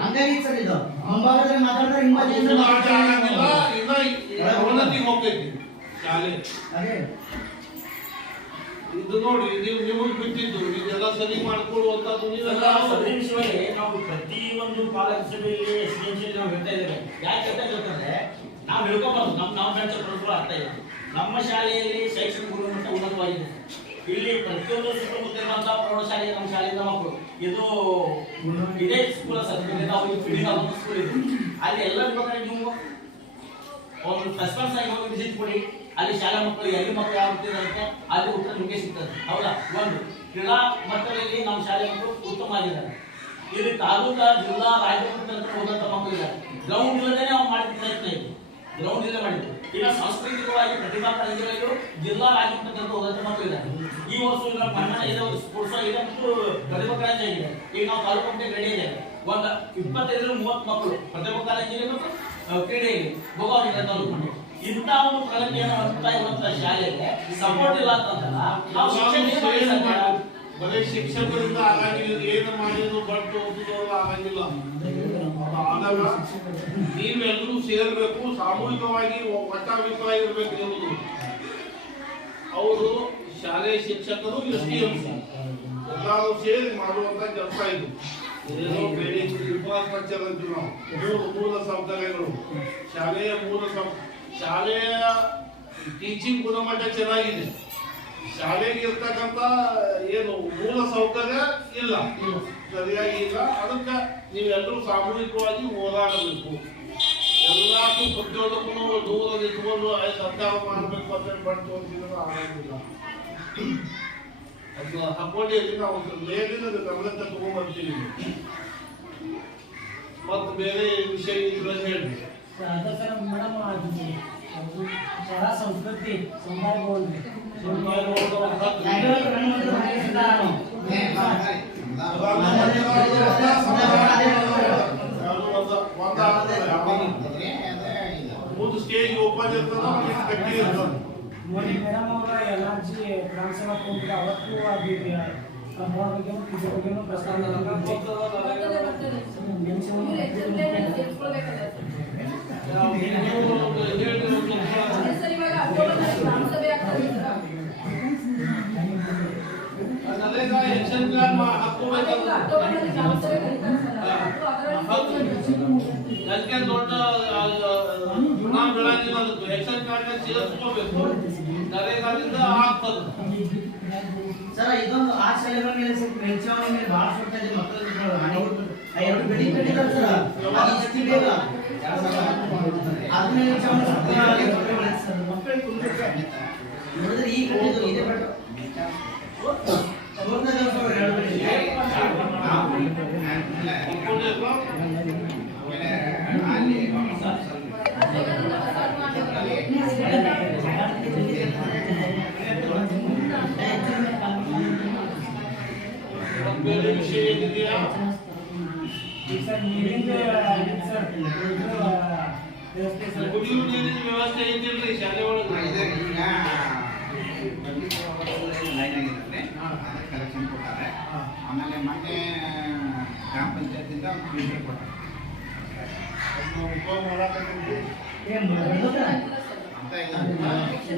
ಹಂಗಾಗಿ ಸರ್ ಇದು ಮುಂಭಾಗದಲ್ಲಿ ಮಾತಾಡಿದ್ರೆ ಉನ್ನತಿಗೆ ಹೋಗ್ತೈತಿ ಶಾಲೆ. ಇದು ನೋಡಿ ನೀವು ನಿಮಗೆ ಬಿಟ್ಟಿದ್ದು ಇದೆಲ್ಲ ಸರಿ ಮಾಡ್ಕೊಳ್ಳುವಂತದ್ದು ನೀವೆಲ್ಲ ಸರಿ ವಿಷಯವಾಗಿ ನಾವು ಪ್ರತಿಯೊಂದು ಪಾಲಕ ಸಭೆಯಲ್ಲಿ SDMC ನಾವು ಹೇಳ್ತಾ ಇದ್ದೇವೆ. ಯಾಕೆ ಹೇಳ್ತಾ ಇರ್ತಂದ್ರೆ ನಾವು ತಿಳ್ಕೊಬಾರ್ದು. ನಮ್ಮ ಫ್ರೆಂಡ್ಸ್ ಅರ್ಥ ಇಲ್ಲ. ನಮ್ಮ ಶಾಲೆಯಲ್ಲಿ ಶೈಕ್ಷಣಿಕ ಗುಣಮಟ್ಟ ಉನ್ನತವಾಗಿದೆ. ಇಲ್ಲಿ ಪ್ರತಿಯೊಂದು ಸುತ್ತಮುತ್ತ ಇರುವಂತಹ ಪ್ರೌಢಶಾಲೆಗೆ ನಮ್ಮ ಶಾಲೆಯಿಂದ ಮಕ್ಕಳು ಇದು ಇದೇ ಸ್ಕೂಲ್ ಸರ್ಟಿಫಿಕೇಟ್ ಅವ್ರಿಗೆ ಫೀಡಿಂಗ್ ಆಗುವಂತ ಸ್ಕೂಲ್ ಇದೆ. ಅಲ್ಲಿ ಎಲ್ಲ ಬೇಕಾದ್ರೆ ನೀವು ಒಂದು ಸಸ್ಪೆನ್ಸ್ ಆಗಿ ಹೋಗಿ ವಿಸಿಟ್ ಕೊಡಿ. ಅಲ್ಲಿ ಶಾಲಾ ಮಕ್ಕಳು ಎಲ್ಲಿ ಮಕ್ಕಳು ಯಾವ ಅಂತ ಅಲ್ಲಿ ಉತ್ತರ ನಿಮಗೆ ಸಿಗ್ತದೆ. ಹೌದಾ? ಒಂದು ಕ್ರೀಡಾ ಮಟ್ಟದಲ್ಲಿ ನಮ್ಮ ಶಾಲೆ ಮಕ್ಕಳು ಉತ್ತಮ ಆಗಿದ್ದಾರೆ. ಇಲ್ಲಿ ತಾಲೂಕಾ ಜಿಲ್ಲಾ ರಾಜ್ಯ ಮಟ್ಟದಲ್ಲಿ ಹೋದಂತ ಮಕ್ಕಳು ಇದ್ದಾರೆ. ಗ್ರೌಂಡ್ ಇಲ್ಲದೇ ನಾವು ಮಾಡಿದ ಪ್ರಯತ್ನ ಇದೆ. ಗ್ರೌಂಡ್ ಇಲ್ಲೇ ಮಾಡಿದ್ದು. ಈಗ ಸಾಂಸ್ಕೃತಿಕವಾಗಿ ಪ್ರತಿಭಾ ಕಾರಂಜಿಗಳು ಜಿಲ್ಲಾ ರಾಜ್ಯ ಮಟ್ಟದಲ್ಲಿ ಹೋದಂತ ಮಕ್ಕಳು ಇದ್ದಾರೆ. ಈ ವರ್ಷ ಮಣ್ಣ ಇದೆ, ಸ್ಪೋರ್ಟ್ಸ್ ಆಗಿದೆ ಮತ್ತು ಪ್ರತಿಭಾ ಕಾರಂಜಿ ಆಗಿದೆ. ಈಗ ನಾವು ತಾಲೂಕು ಮಟ್ಟಕ್ಕೆ ರೆಡಿ ಇದೆ. ಒಂದು 25-30 ಮಕ್ಕಳು ಪ್ರತಿಭಾ ಕಾರಂಜಿಗೆ ಮತ್ತು ಕ್ರೀಡೆಗೆ ಹೋಗೋದಿಲ್ಲ ತಾಲೂಕು ಮಟ್ಟಕ್ಕೆ. ಇಂಥ ಒಂದು ಪ್ರಗತಿಯನ್ನು ಹೊಂದ್ತಾ ಇರುವಂತ ಶಾಲೆಗೆ ಸಪೋರ್ಟ್ ಇಲ್ಲ ಅಂತಂದಲ್ಲ ನಾವು ಶಿಕ್ಷಣ ಬರೀ ಶಿಕ್ಷಕರಿಂದ ಆಗಂಗಿಲ್ಲ. ಏನು ಮಾಡಿದ್ರು ಬಟ್ ಓದಿದವರು ಆಗಂಗಿಲ್ಲ. ಆದಾಗ ನೀವೆಲ್ಲರೂ ಸೇರ್ಬೇಕು, ಸಾಮೂಹಿಕವಾಗಿ ಒಟ್ಟಾಭಿಪ್ರಾಯ ಇರಬೇಕು. ಅವರು ಶಾಲೆ ಶಿಕ್ಷಕರು SDMC ಎಲ್ಲರೂ ಸೇರಿ ಮಾಡುವಂತ ಕೆಲಸ ಇದು. ಏನೋ ಬೇರೆ ಇನ್ಫ್ರಾಸ್ಟ್ರಕ್ಚರ್ ಅಂತೀವಿ ನಾವು, ಮೂಲ ಸೌಕರ್ಯಗಳು, ಶಾಲೆಯ ಶಾಲೆಯ ಟೀಚಿಂಗ್ ಗುಣಮಟ್ಟ ಚೆನ್ನಾಗಿದೆ. ಶಾಲೆಗೆ ಇರ್ತಕ್ಕಂಥ ಏನು ಮೂಲ ಸೌಕರ್ಯ ಇಲ್ಲ, ಸರಿಯಾಗಿ ಇಲ್ಲ. ಅದಕ್ಕೆ ನೀವೆಲ್ಲರೂ ಸಾಮೂಹಿಕವಾಗಿ ಹೋರಾಡಬೇಕು. ಎಲ್ಲಕ್ಕೂ ಪ್ರತಿಯೊಂದಕ್ಕೂ ದೂರ ನಿಂತ್ಕೊಂಡು ಸರ್ಕಾರ ಮಾಡಬೇಕು ಅಂತ ಬರ್ತು ಅಂತಿದ್ರೆ ಆಗಂಗಿಲ್ಲ. ಅದನ್ನ ಹಾಕೊಂಡಿದ್ರೆ ನಾವು ಮೇಲಿನ ಗಮನಕ್ಕೆ ತಗೊಂಡ್ಬರ್ತೀವಿ. ಮತ್ತು ಬೇರೆ ವಿಷಯ ಇದ್ರೆ ಹೇಳಿ. ಅದೇ ಸರ್ ಮೇಡಮ್, ಶಾಲಾ ಸಂಸ್ಕೃತಿ ಸಮುದಾಯ ಒಂದು ಸ್ಟೇಜ್ ಓಪನ್ ಇರ್ತದೆ ನೋಡಿ ಮೇಡಮ್ ಅವರ ಎನರ್ಜಿ ಟ್ರಾನ್ಸ್ಫರ್ ಮಾಡ್ಕೊಂಡ್ರೆ ಅವತ್ತು ಅದು ಬಗ್ಗೆನೂ ಪ್ರಸ್ತಾವ ದೊಡ್ಡ ಗುಣ ಬೆಳಂಗಿಲ್ಲ. ಅದಕ್ಕೆ ಎಕ್ಷನ್ ಕಾರ್ಡ್ ಸೇರಿಸ್ಕೋಬೇಕು. ನರೇಗಾದಿಂದ ಆಗ್ತದೆ ಸರ್. ಇದೊಂದು ಆ ಶಾಲೆಗಳಲ್ಲಿ ಸ್ವಲ್ಪ ಮೇಲ್ಚಾವಣಿ ಮೇಲೆ ಭಾಳ ಸುಡ್ತಾ ಇದೆ ಮಕ್ಕಳು. ಎರಡು ಬಿಲ್ಡಿಂಗ್ ಕಟ್ಟಿದ್ದಾರೆ ಸರ್, ಅದು ಎಷ್ಟು ಬೇಗ ಅದನ್ನ ಮೇಲ್ಚಾವಣಿ ನೋಡಿದ್ರೆ ಈ ಕಟ್ಟಿದ್ದು ಇದೆ ಬಟ್ ಬೇರೆ ವಿಷಯ ಏನಿದೆಯಾ? ಸರ್ ನೀರಿಂದ ಕುಡಿಯುವ ನೀರಿನ ವ್ಯವಸ್ಥೆ ಐತಿಲ್ರಿ ಶಾಲೆ ಒಳಗೆ? ಕಲೆಕ್ಷನ್ ಕೊಟ್ಟಾರೆ. ಆಮೇಲೆ ಮೊನ್ನೆ ಗ್ರಾಮ ಪಂಚಾಯತಿಂದ ಫಿಲ್ಟರ್ ಕೊಟ್ಟಾರೆ. ಉಪಯೋಗ ಮಾಡಕತ್ತೀವಿ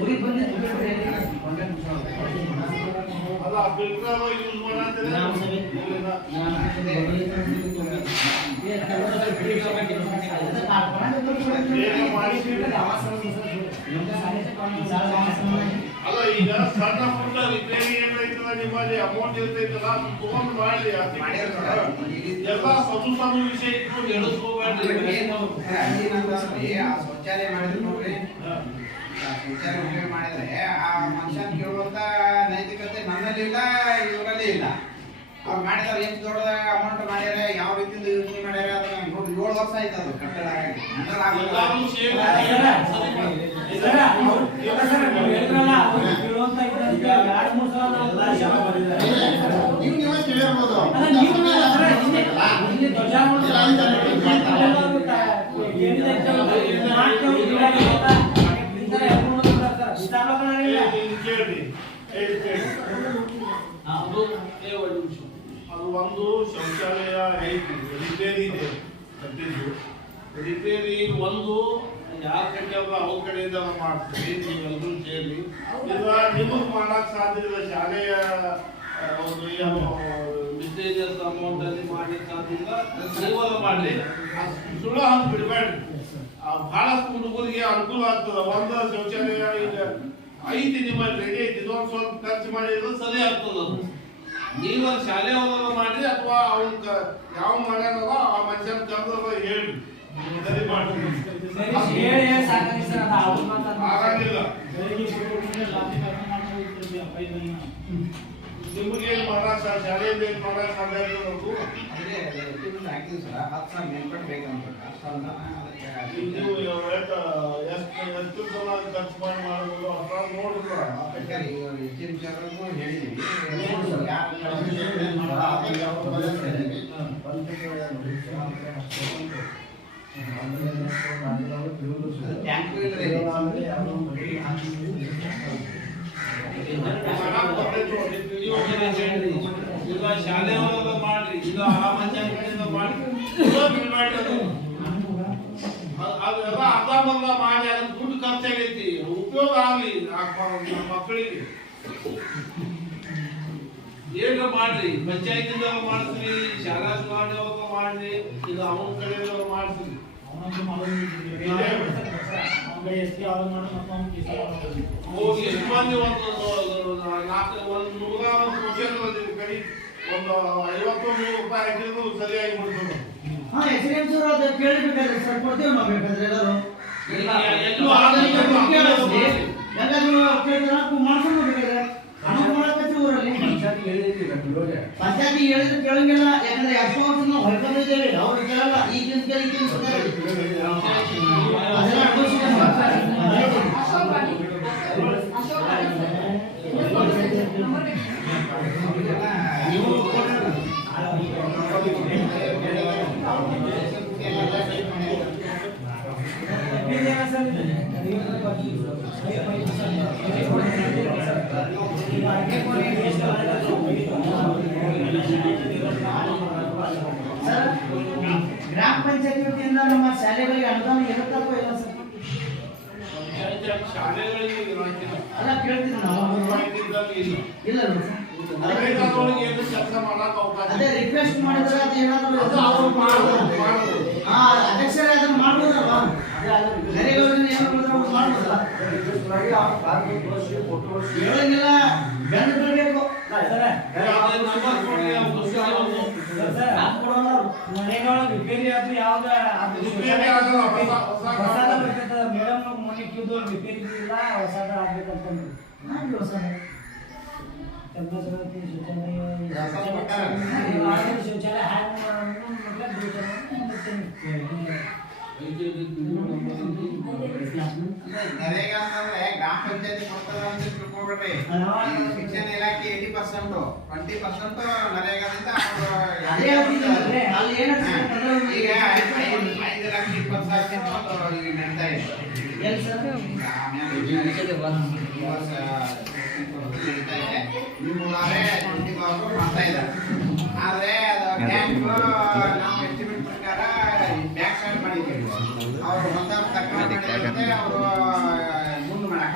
ಊರಿಗೆ ಬಂದು ಅಲ್ಲ, ಫಿಲ್ಟರ್ ಯೂಸ್ ಮಾಡತ್ತೀರಿ? ಅಲ್ಲ, ಈಗ ಸಣ್ಣ ಪುಟ್ಟ ರಿಪೇರಿ ಏನೈತಲ್ಲ ನಿಮ್ಮಲ್ಲಿ ಅಮೌಂಟ್ ಇರ್ತೈತಲ್ಲ ಅದು ತಗೊಂಡು ಮಾಡಿ. ಎಲ್ಲ ಸಣ್ಣ ವಿಷಯ ಇಟ್ಕೊಂಡು ಎಳಿಸ್ಕೋಬೇಡ್ರಿ. ಶೌಚಾಲಯ ಮಾಡಿದ್ರು ನೋಡ್ರಿ, ಶೌಚಾಲಯ ಉಪಯೋಗ ಮಾಡಿದ್ರೆ ಆ ಮನುಷ್ಯನ ಕೇಳುವಂತ ನೈತಿಕತೆ ನನ್ನಲ್ಲಿ ಇಲ್ಲ, ಇವರಲ್ಲಿ ಇಲ್ಲ. ಅವ್ರು ಮಾಡಿದವ್ರು ಎಷ್ಟು ದೊಡ್ಡ ಅಮೌಂಟ್ ಮಾಡ್ಯಾರ, ಯಾವ ರೀತಿಯಿಂದ ಯೋಚನೆ ಮಾಡ್ಯಾರ, ಅದನ್ನ ನೋಡಿ 7 ವರ್ಷ ಆಯ್ತು ಅದು ಕಟ್ಟಡ ಆಗಿ. ನೀವು ಕೇಳಿರ್ಬೋದು. ಅದು ಒಂದು ಶೌಚಾಲಯ ಐತಿ, ರಿಪೇರಿ ಇದೆ ಕಟ್ಟಿದ್ದು. ರಿಪೇರಿ ಒಂದು ಯಾರ ಕಟ್ಟಿಯಲ್ಲ ಅವ್ರ ಕಡೆಯಿಂದ ನಾವು ಮಾಡ್ತೀವಿ. ನೀವೆಲ್ಲರೂ ಸೇರಿ ಇಲ್ಲ ನಿಮಗೆ ಮಾಡಕ್ ಸಾಧ್ಯ ಇಲ್ಲ. ಶಾಲೆಯ ಒಂದು ಮಿಸ್ಲೇನಿಯಸ್ ಅಮೌಂಟ್ ಅಲ್ಲಿ ಮಾಡ್ಲಿಕ್ಕೆ ಸಾಧ್ಯ ಇಲ್ಲ. ನೀವೆಲ್ಲ ಮಾಡಲಿ, ಸುಳ್ಳು ಹಂಗೆ ಬಿಡಬೇಡ್ರಿ. ಬಹಳಷ್ಟು ಹುಡುಗರಿಗೆ ಅನುಕೂಲ ಆಗ್ತದ. ಒಂದು ಶೌಚಾಲಯ ಈಗ ಐತಿ ನಿಮ್ಮಲ್ಲಿ ರೆಡಿ ಐತಿ, ಇದೊಂದು ಸ್ವಲ್ಪ ಖರ್ಚು ಮಾಡಿದ್ರೆ ಸರಿ ಆಗ್ತದ. ಅದು ನೀವು ಶಾಲೆ ಮಾಡ್ರಿ ಅಥವಾ ಅವ್ನ ಯಾವ ಮಾಡ್ಯಾನದ ಆ ಮನುಷ್ಯನ ಕರೆದು ಹೇಳ್ರಿ, ಸರಿ ಮಾಡ್ರಿ. ಹೇಳಿ ಸಾಕಾಗಿ ಸರ್, ಅದು ಅವ್ರ ಮಾತನ್ನ ಆಗಂಗಿಲ್ಲ. ನಿಮ್ಗೆ ಏನ್ ಮಾಡಾಕ ಶಾಲೆಯಿಂದ ಏನ್ ಮಾಡಾಕ ಸಾಧ್ಯ ಆಗ್ತದದು? ಅದೇ ಹಾಕಿದ್ವಿ ಸರ್, 10,000 ಮೇಲ್ಪಟ್ಟು ಬೇಕಂತ ಅಷ್ಟೊಂದು ಅದಕ್ಕೆ ನೀವು ಎಷ್ಟು ಜನ ಖರ್ಚು ಮಾಡಿ ಮಾಡ್ಬೋದು ಅಂತ ನೋಡಿದ್ರ ಹೇಳಿದೀವಿ. ಟ್ಯಾಂಕ್ ಈಗ ಶಾಲೆ ಒಳಗ ಮಾಡ್ರಿ, ಈಗ ಆ ಪಂಚಾಯತ್ ಮಾಡ್ರಿ, ಅದೆಲ್ಲ ಅರ್ಧ ಬಂದ ಮಾಡಿ ಅದನ್ನ ದುಡ್ಡು ಖರ್ಚಾಗೈತಿ, ಉಪಯೋಗ ಆಗ್ಲಿ ಮಕ್ಕಳಿಗೆ ಏನ ಮಾಡ್ರಿ. ಪಂಚಾಯತಿಂದ ಮಾಡಿಸ್ರಿ, ಶಾಲಾ ಮಾಡಿ ಮಾಡ್ರಿ, ಈಗ ಅವನ ಕಡೆ ಮಾಡಿಸ್ರಿ. ಹೋಗಿ ಎಷ್ಟು ಮಂದಿ ಒಂದು 100 ಕ್ವಶನ್ ಬಂದಿದೆ ಕಡಿ, ಒಂದು 51 ರೂಪಾಯಿ ಹಾಕಿದ್ರು ಸರಿಯಾಗಿ ಬಿಡ್ತದೆ. ಎಕ್ಸಿಡೆಂಟ್ಸ್ ಅದು ಕೇಳಬೇಕಾದ್ರೆ ಸರ್ ಕೊಡ್ತೇವೆ ನಾವು ಬೇಕಾದ್ರೆ ಎಲ್ಲರೂ ಎಲ್ಲೂ ಆಗಲ್ಲ. ಎಲ್ಲರೂ ಕೇಳ್ತಾರ ಮಾಡ್ಕೊಂಡು ಬೇಕಾದ್ರೆ ಹಣ ಮಾಡಕತ್ತಿ ಊರಲ್ಲಿ ಪಂಚಾಯತಿ ಹೇಳಿದ್ರೆ ಕೇಳಂಗಿಲ್ಲ. ಯಾಕಂದ್ರೆ ಎಷ್ಟೋ ವರ್ಷ ನಾವು ಹೊಯ್ಕೊಂಡಿದ್ದೇವೆ, ಅವ್ರು ಕೇಳಲ್ಲ. ಈಗಿನ ಅದೆಲ್ಲ ಅಶೋಕ್ ವಾಣಿ ನಂಬರ್ ಬೇಕು. ಗ್ರಾಮ ಪಂಚಾಯತಿ ವತಿಯಿಂದ ನಮ್ಮ ಶಾಲೆಗಳಿಗೆ ಅನುದಾನ ಇರುತ್ತೋ ಇಲ್ಲ ಸರ್? ಶಾಲೆಗಳಿಗೆ ಅಲ್ಲ ಕೇಳ್ತೀನಿ ನಾವು. ಇಲ್ಲ ಕೆಲಸ ಮಾಡಕ್ ಅವಕಾಶ ಅದೇ ರಿಕ್ವೆಸ್ಟ್ ಮಾಡಿದ್ರೆ ಅದು ಏನಾದ್ರು ಅಧ್ಯಕ್ಷರೇ ಅದನ್ನ ಮಾಡ್ಬೋದಲ್ವಾ? ನರೇಗಾದಲ್ಲಿ ಏನಾದ್ರು ಮಾಡ್ಬೋದಲ್ಲ? ಹೇಳಂಗಿಲ್ಲ, ಗಂಡು ಬಿಡಬೇಕು. ರಿಪೇರಿ ಅದು ಯಾವ್ದ ಮೇಡಮ್ ಮನೆ ಕ್ಯೂದು ರಿಪೇರಿ ಇಲ್ಲ, ಹೊಸದ ಆಗ್ಬೇಕಂತಂದ್ರು. ಶೌಚಾಲಯ ನರೇಗಾ ಅಂತಂದ್ರೆ ಗ್ರಾಮ ಪಂಚಾಯತಿ ಕೊಡ್ತದ ಅಂತ ತಿಳ್ಕೊಬೇಡ್ರಿ. ಶಿಕ್ಷಣ ಇಲಾಖೆ 80%, 20% ನರೇಗಾದಿಂದ ಅದೇ ಹೇಳ್ತಿದ್ದಾರೆ. ಅಲ್ಲಿ ಏನಾಗ್ತದೆ ಈಗ 5,20,000 ಈಗ ನಡೀತಾ ಇದೆ. ಎಲ್ಲಿ ಸರ್? ನಡೀತಾ ಇದೆ. ನಿಮ್ಮೂರೇ 20,000 ಮಾಡ್ತಾ ಇದ್ದಾರೆ. ಆದ್ರೆ ಅದು ಟ್ಯಾಂಕ್ ನಾವು ಎಸ್ಟಿಮೇಟ್ ಪ್ರಕಾರ ಬ್ಯಾಕ್ ಸೈಡ್ ಮಾಡಿದ್ದೀವಿ. ಅವರು ಒಂದ ತಕ್ಕ ಮಾಡಿದಂತೆ ಅವರು ಮುಂದೆ ಮಾಡಾಕ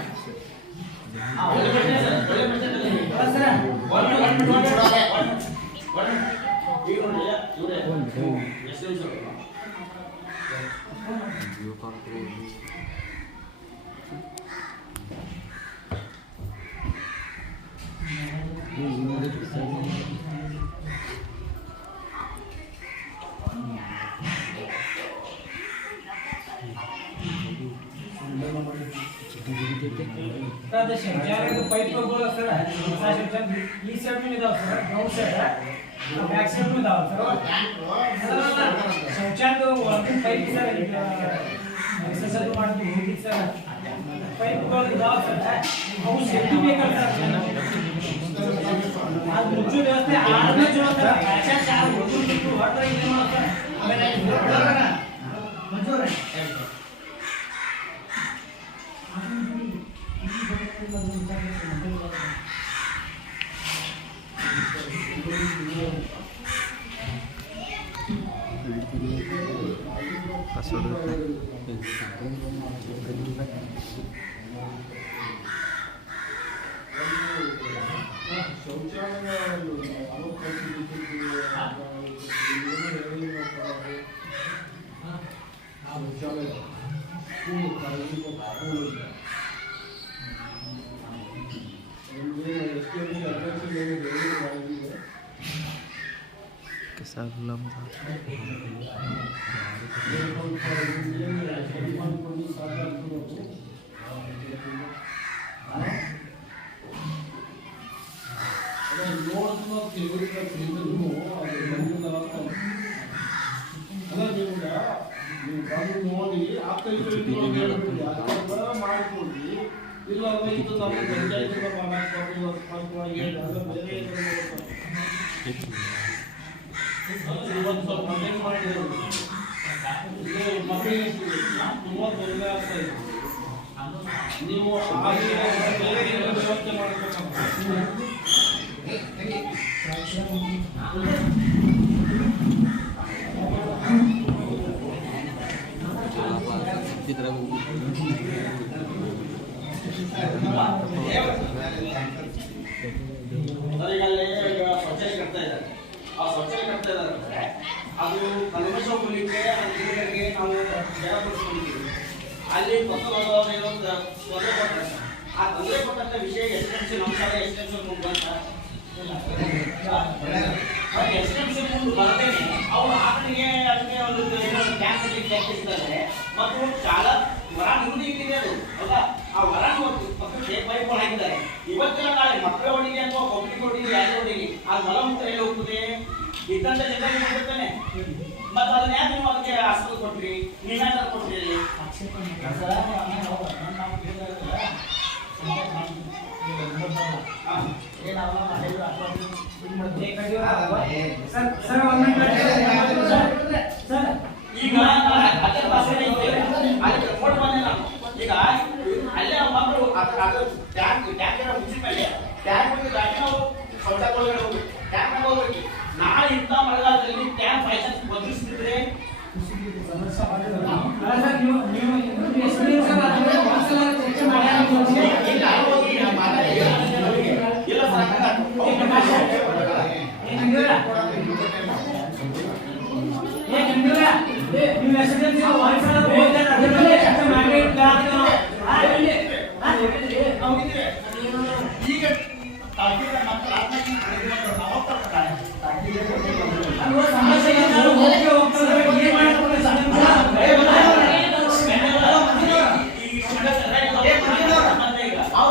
ಶೌಚಾಲಯದ ಪೈಪ್ಗಳು ಸರ್, ಈ ಸೈಡ್ ಇದಾವೆ sir, ground side back side ಇದಾವೆ ಸರ್. ಶೌಚಾಲಯದ ಒಳಗಿನ ಪೈಪ್ ಸರ್, ಎಕ್ಸರ್ಸೈಸ್ ಮಾಡ್ತೀವಿ ಹೋಗಿ ಸರ್, ಪೈಪ್ಗಳು ಇದಾವೆ ಸರ್, ಅವು ಸೇಫ್ಟಿ ಬೇಕಲ್ಲ ಸರ್. ಅದು ಮುಚ್ಚು ವ್ಯವಸ್ಥೆ ಆಡಬೇಕು ಚಲೋ ಸರ್. ಹೊರಟ್ರೆ ಇದು ಮಾಡ್ತಾರೆ. ಆಮೇಲೆ ಮಂಜೂರೇ ಶೌಚಾಲಯ ನೋಡಿ ಮಾಡ್ಕೊಡಿ ಇಲ್ಲ ಇದು ನಮ್ಮ ಪಂಚಾಯತ್ ಇವತ್ತು ಸ್ವಲ್ಪ ಮನೇಲಿ ಮಾಡಿದ್ರು ಮಕ್ಕಳಿಗೆ ತುಂಬಾ ತೊಂದರೆ ಆಗ್ತಾ ಇದೆ. ನೀವು ಬೇರೆ ವ್ಯವಸ್ಥೆ ಮಾಡಬೇಕಂತ ಶೌಚಾಲಯ ಕಟ್ತಾ ಇದ್ದಾರೆ. ಆ ಶೌಚಾಲಯ ಕಟ್ತಾ ಇದ್ದಾರೆ ಅಂದ್ರೆ ಅದು ಕಲ್ಮಶ ಹೋಗ್ಲಿಕ್ಕೆ ನಾವು ಜಯಪಡಿಸ್ಕೊಂಡಿದ್ದೀವಿ. ಅಲ್ಲಿ ತೊಂದರೆ ಕೊಟ್ಟರೆ ಆ ತೊಂದರೆ ಕೊಟ್ಟಂತ ವಿಷಯ ಎಸ್ಎಂಸಿ ನಮ್ಮ ಶಾಲೆ ಎಸ್ಎಂಸಿ ಮುಂದೆ ಎಸ್ಎಂಸಿ ಮುಂದೆ ಬರ್ತೇನೆ ಅವರು ಆತನಿಗೆ ಅದಕ್ಕೆ ಒಂದು ಟ್ಯಾಂಕ್ ಇದ್ದಾರೆ ಮತ್ತು ಶಾಲಾ ವರ ನಿಗದಿ ಇದೆ ಅದು ಹೌದಾ. ಆ ವರ ಪಕ್ಕಕ್ಕೆ ಪೈಪ್ ಹಾಕಿದ್ದಾರೆ. ಇವತ್ತಿನ ನಾಳೆ ಮಕ್ಕಳ ಒಳಗೆ ಅಥವಾ ಪಬ್ಲಿಕ್ ಒಳಗೆ ಯಾರ ಒಳಗೆ ಆ ಮಲಮೂತ್ರ ಎಲ್ಲಿ ಹೋಗ್ತದೆ ಇದ್ದಂತ ಜನರಿಗೆ ಮಾಡಿರ್ತಾನೆ. ಮತ್ತೆ ಅದನ್ನ ಯಾಕೆ ನೀವು ಅದಕ್ಕೆ ಆಸ್ಪತ್ರೆ ಕೊಟ್ರಿ, ನೀವ್ಯಾಕೆ ಕೊಟ್ರಿ ಅಲ್ಲಿ ಈಗ ಈಗ ಅಲ್ಲೇ ಮಕ್ಕಳು ಟ್ಯಾಂಕ್ ಮುಗಿದ ಮೇಲೆ ಟ್ಯಾಂಕ್ ನಾವು ಶೌಚಾಲಯ ಹೋಗ್ಬೇಕು, ಟ್ಯಾಂಕ್ ಹೋಗ್ಬೇಕು. ನಾಳೆ ಇಂಥ ಮಳೆಗಾಲದಲ್ಲಿ ಟ್ಯಾಂಕ್ ಬೈಚಾನ್ಸ್ ಬದಲಿಸ್ತಿದ್ರೆ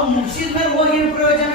ಮುಗಿಸಿದ್ಮೇಲೆ ಹೋಗಿ ಪ್ರಯೋಜನ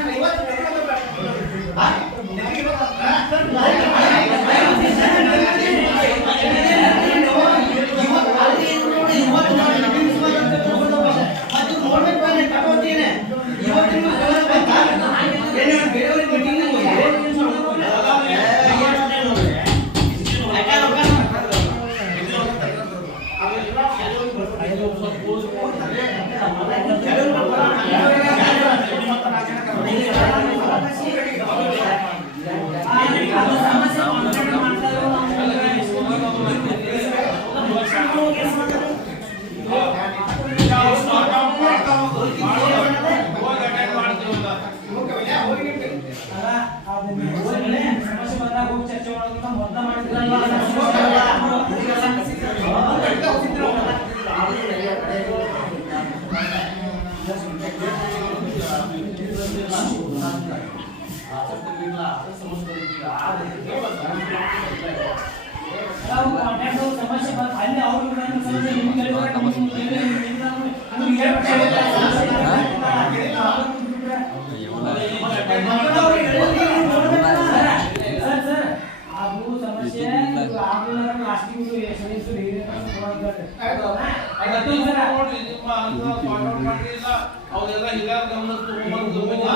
ಅವರೆಲ್ಲ ಹಿರಿಯರ ಗಮನ ತಗೊಂಡು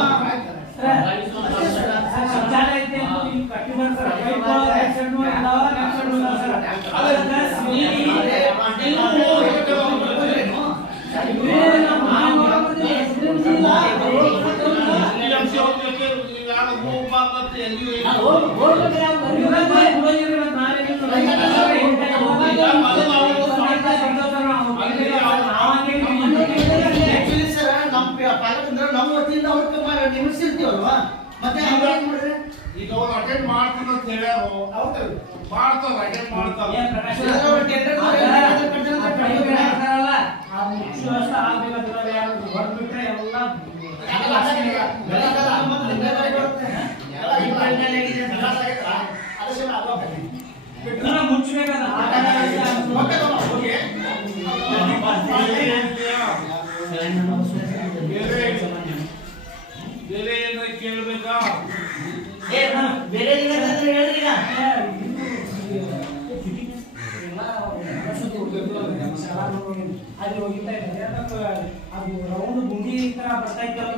ನಮ್ಮ ವತಿಯಿಂದ ಅವ್ರಿಗೆ ನಿಮಿಸಿರ್ತೀವಲ್ವಾ ಮತ್ತೆ ಈಗ ಅವ್ರು ಅಟೆಂಡ್ ಮಾಡ್ತೀನಿ ಅಂತ ಹೇಳ್ಯಾರು ಮಾಡ್ತಾರ ಅಟೆಂಡ್ ಮಾಡ್ತಾರ ಆ ಮುಚ್ಚು ವ್ಯವಸ್ಥೆ ಆಗ್ಬೇಕಾದ್ರೆ ಯಾರು ಹೊರಬಿಟ್ರೆ ಎಲ್ಲ ಮುಚ್ಚಬೇಕಾದ ಬೇರೆ ಏನಾರ ಕೇಳ್ಬೇಕಾ? ಬೇರೆ ಹೇಳ್ರಿ ಈಗ. ಅಲ್ಲಿ ಹೋಗಿತ್ತಾ ಇದ್ದಾರೆ ಅದು ರೌಂಡ್ ಗುಂಡಿ ತರ ಬರ್ತಾ ಇದ್ದಲ್ಲ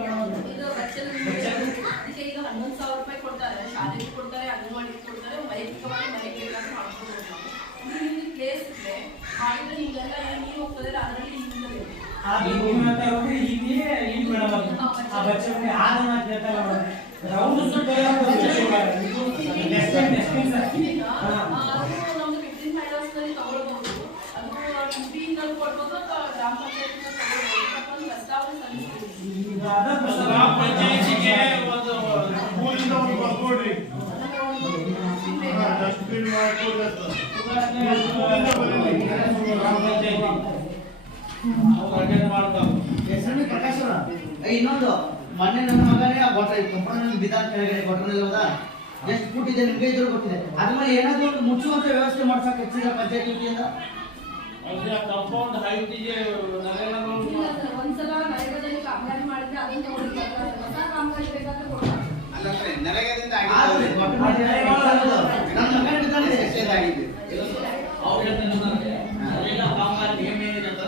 ಇದು ಅದಕ್ಕೆ ಈಗ 11,000 ರೂಪಾಯಿ ಕೊಡ್ತಾರೆ, ಶಾಲೆಗೆ ಕೊಡ್ತಾರೆ, ಅಂಗನವಾಡಿಗೆ ಕೊಡ್ತಾರೆ, ವೈಯಕ್ತಿಕವಾಗಿ ಮನೆಗೆ ಬೇಕಾದ್ರೆ ಮಾಡ್ಕೊಬೋದು. ನಿಮ್ಗೆ ಪ್ಲೇಸ್ ಇದೆ ಮಾಡಿದ್ರೆ ನಿಮ್ಗೆಲ್ಲ ನೀರು ಹೋಗ್ತದೆ ಅದರಲ್ಲಿ ಹಿಂದೆ ಆ ಬಿಲ್ಡಿಂಗ್ ಅಂತ ಹೋಗಿ ಇಲ್ಲಿ ಮೇಡಮ್ ಆ ಬಚ್ಚೆ ಆದನ್ನ ಕೇಳ್ತಾರೆ ರೌಂಡ್ ಸುತ್ತ ಡೆಸ್ಟಿನ್ ಸರ್ ಅದು ನಮ್ದು 15 ಮೈನರ್ಸ್ನಲ್ಲಿ ತಗೊಳ್ಬಹುದು. ಅದು MP-ನಲ್ಲಿ ಕೊಡ್ಬೋದು ಅಥವಾ ಗ್ರಾಮ ಪಂಚಾಯತ್ ತಗೊಳ್ಬೋದು. ಪ್ರಸ್ತಾವನೆ ಸಲ್ಲಿಸ್ತೀವಿ. ಗ್ರಾಮ ಪಂಚಾಯತಿಗೆ ಒಂದು ಊರಿಂದ ಒಂದು ಬರ್ಕೊಡ್ರಿ, ಡಸ್ಟ್ಬಿನ್ ಮಾಡ್ಕೊಡ್ರಿ. ಗ್ರಾಮ ಪಂಚಾಯತಿ ಅಟೆಂಡ್ ಮಾಡ್ತಾರೆ. ಹೆಸರು ಪ್ರಕಾಶ್ ಅವರ ಇನ್ನೊಂದು ಮೊನ್ನೆ ನನ್ನ ಮಗನೇ ಆ ಕಂಪೌಂಡ್ ಬಿದ್ದ ಕೆಳಗಡೆ ಗೊಟ್ಟನಲ್ಲಿ ಹೋದ ಎಷ್ಟು ಫುಟ್ ಇದೆ ನಿಮ್ಗೆ ಇದ್ರು ಗೊತ್ತಿದೆ. ಅದ್ಮೇಲೆ ಏನಾದ್ರು ಒಂದು ಮುಚ್ಚುವಂತ ವ್ಯವಸ್ಥೆ ಮಾಡ್ಸಕ್ ಹೆಚ್ಚಿನ ಪಂಚಾಯತ್ ವತಿಯಿಂದ ಕಾಂಪೌಂಡ್ ಹೈಟಿಗೆ ನರೇಗಾದವರು ಇಲ್ಲ ಸರ್, ಒಂದ್ಸಲ ನರೇಗಾದಲ್ಲಿ ಕಾಮಗಾರಿ ಮಾಡಿದ್ರೆ ಅದನ್ನ ತಗೊಳ್ಳಿ, ಹೊಸ ಕಾಮಗಾರಿ ಬೇಕಾದ್ರೆ ಕೊಡ್ತಾರೆ. ಅಲ್ಲಂದ್ರೆ ನರೇಗಾದಿಂದ ಆದ್ರೆ ನನ್ನ ಮಗನ ಬಿದ್ದಾನೆ ಆಗಿದೆ. ಅವ್ರು ಹೇಳ್ತಾರೆ ನರೇಗಾ ಕಾಮಗಾರಿ ನಿಯಮ ಏನಿದೆ ಅಂತ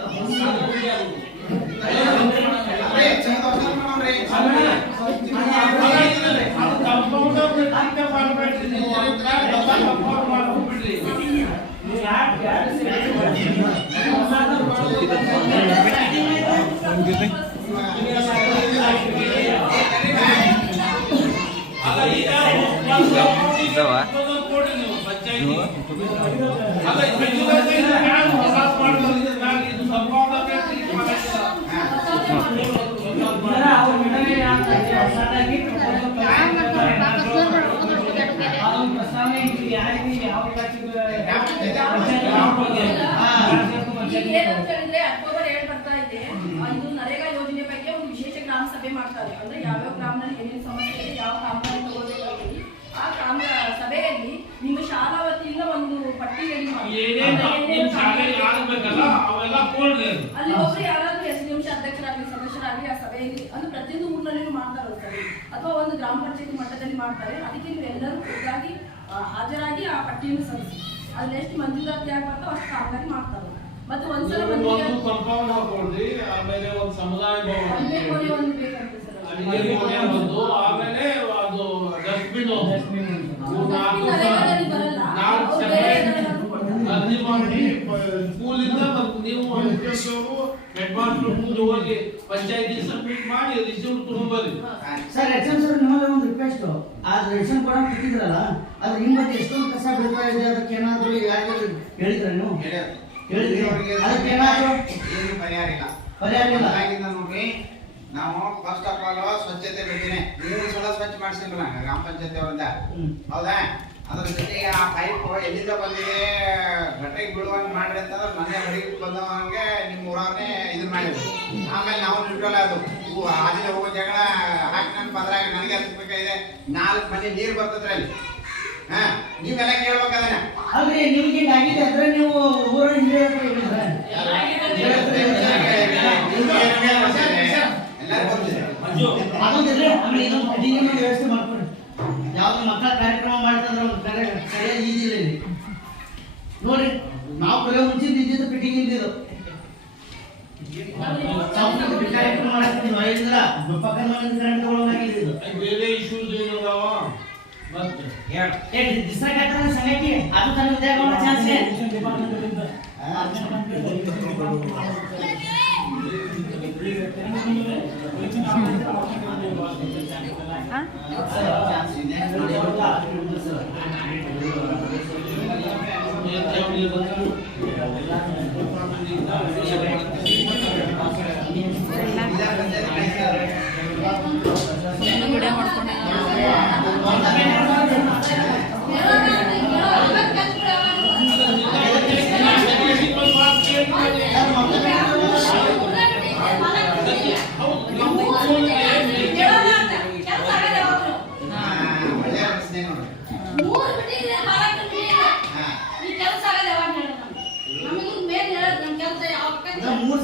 ಏನಂತಂದ್ರೆ ಅಕ್ಟೋಬರ್ 2 ಬರ್ತಾ ಇದೆ. ಇದು ನರೇಗಾ ಯೋಜನೆ ಬಗ್ಗೆ ಒಂದು ವಿಶೇಷ ಗ್ರಾಮ ಸಭೆ ಮಾಡ್ತಾರೆ. ಅಂದ್ರೆ ಯಾವ್ಯಾವ ಗ್ರಾಮದಲ್ಲಿ ಏನೇನು ಸಮಸ್ಯೆ ಇದೆ, ಯಾವ ಕಾಮಗಾರಿ ತಗೊಳ್ಬೇಕಾಗಿದೆ, ಆ ಸಭೆಯಲ್ಲಿ ನಿಮ್ಮ ಶಾಲಾ ವತಿಯಿಂದ ಒಂದು ಪಟ್ಟಿ ರೆಡಿ ಮಾಡಿ ಅವೆಲ್ಲ ಕೊಡ್ರಿ. ಅಲ್ಲಿ ಒಬ್ರು ಯಾರಾದ್ರೂ SDM ಅಧ್ಯಕ್ಷರಾಗಲಿ ಸದಸ್ಯರಾಗಲಿ ಆ ಸಭೆಯಲ್ಲಿ ಅಂದ್ರೆ ಪ್ರತಿಯೊಂದು ಊರಿನಲ್ಲಿಯೂ ಮಾಡ್ತಾರೆ ಸಭೆ ಅಥವಾ ಒಂದು ಗ್ರಾಮ ಪಂಚಾಯತಿ ಮಟ್ಟದಲ್ಲಿ ಮಾಡ್ತಾರೆ. ಅದಕ್ಕೆ ನೀವು ಎಲ್ಲರೂ ಖುದ್ದಾಗಿ ಹಾಜರಾಗಿ ಆ ಪಟ್ಟಿಯನ್ನು ಸಲ್ಲಿಸಿ ಅಲ್ಲಿ ಎಷ್ಟು ಮಂಜೂರಾತಿ ಆಗ್ಬಾರ್ದು ಅಷ್ಟು ಕಾಮಗಾರಿ ಮಾಡ್ತಾರೆ. ಮತ್ತೆ ಒಂದ್ಸಲ ಒಂದು ಕಾಂಪೌಂಡ್ ಹಾಕೊಡ್ರಿ, ಆಮೇಲೆ ಒಂದು ಸಮುದಾಯ ಭವನ ಒಂದು ಬೇಕಂತೆ ಸರ್. ಅಡಿಗೆ ಮನೆ ಒಂದು, ಆಮೇಲೆ ಅದು ಡಸ್ಟ್ಬಿನ್ ಅರ್ಜಿ ಮಾಡಿ ಸ್ಕೂಲಿಂದ ನೀವು ಹೆಡ್ ಮಾಸ್ಟರ್ ಮುಂದೆ ಹೋಗಿ ಪಂಚಾಯತಿ ಸಬ್ಮಿಟ್ ಮಾಡಿ ರಿಸಿಪ್ಟ್ ತಗೊಂಡ್ಬರ್ರಿ. ಸರ್ ಎಕ್ಸಾಮ್ ಸರ್ ನಿಮ್ಮಲ್ಲಿ ಒಂದು ರಿಕ್ವೆಸ್ಟ್, ಆ ರೇಷನ್ ಕೂಡ ಕೊಟ್ಟಿದ್ರಲ್ಲ ಅದ್ರ ನಿಮ್ಮ ಬಗ್ಗೆ ಎಷ್ಟೊಂದು ಕಸ ಬೀಳ್ತಾ ಇದೆ, ಅದಕ್ಕೆ ಏನಾದ್ರು ಯಾರು ಹೇಳಿದ್ರ ನೀವು? ಹೇಳಿದ್ರಿ ಅದಕ್ಕೆ ಏನಾದ್ರು ಏನು ಪರಿಹಾರ ಇಲ್ಲ. ಪರಿಹಾರ ಇಲ್ಲ. ಹಾಗಿಂದ ನೋಡ್ರಿ, ನಾವು ಫಸ್ಟ್ ಆಫ್ ಆಲ್ ಸ್ವಚ್ಛತೆ ಬಗ್ಗೆ ನೀರು ಸಲ ಸ್ವಚ್ಛ ಮಾಡಿಸಿದ್ರಲ್ಲ ಗ್ರಾಮ ಪಂಚಾಯತಿ ಅವರಿಂದ, ಹೌದಾ? ಅದ್ರ ಜೊತೆಗೆ ಆ ಪೈಪ್ ಎಲ್ಲಿಂದ ಬಂದಿದೆ ಗಟ್ಟಿಗೆ ಬೀಳುವಂಗೆ ಮಾಡ್ರಿ ಅಂತಂದ್ರೆ ಮನೆ ಹೊರಗೆ ಬಂದವಂಗೆ ನಿಮ್ಮ ಊರವನ್ನೇ ಇದನ್ನ ಮಾಡಿದ್ರು. ಆಮೇಲೆ ನಾವು ನಿಲ್ಕಲ್ಲ ಅದು ಇವು ಆದಿನ ಹೋಗೋ ಜಗಳ ಹಾಕಿ ನನ್ನ ಪದ್ರಾಗ ನನಗೆ ಹತ್ಬೇಕಾಗಿದೆ 4 ಮನೆ ನೀರು ಬರ್ತದ್ರಿ ಅಲ್ಲಿ. ಹಾ, ನೀವೆಲ್ಲ ಕೇಳ್ಬೇಕಾದ್ರೆ ಅಲ್ರಿ ನಿಮ್ಗೆ ಆಗಿದೆ ಅಂದ್ರೆ ನೀವು ಊರ ಹಿಂದೆ ಅದೊಂದಿದ್ರೆ ಆಮೇಲೆ ಇದೊಂದು ಅಡಿಗೆ ವ್ಯವಸ್ಥೆ ಮಾಡ್ಕೊಡ್ರಿ. ಯಾವ್ದು ಮಕ್ಕಳ ಕಾರ್ಯಕ್ರಮ ಮಾಡ್ತಂದ್ರೆ ಒಂದು ಸರಿಯಾಗಿ ಈಜಿಲ್ಲ ಇಲ್ಲಿ ನೋಡ್ರಿ. ನಾವು ಕಲಿಯೋ ಮುಂಚಿಂದ ಇದ್ದಿದ್ದು ಫಿಟ್ಟಿಂಗ್ ಇದ್ದಿದ್ದು ಸಾಂಸ್ಕೃತಿಕ ಕಾರ್ಯಕ್ರಮ ಮಾಡಕ್ಕೆ ಇಲ್ಲ ಪಕ್ಕದ ಮನೆಯಿಂದ ಕರೆಂಟ್ ತಗೊಳ್ಳೋದಾಗಿದ್ದು. ಬೇರೆ ಇಶ್ಯೂಸ್ ಏನದಾವ ಮತ್ತೆ ದಿಸಾಕ ಸಂಗತಿ ಅದು ತನ್ನ ಉದ್ಯೋಗ ಚಾನ್ಸ್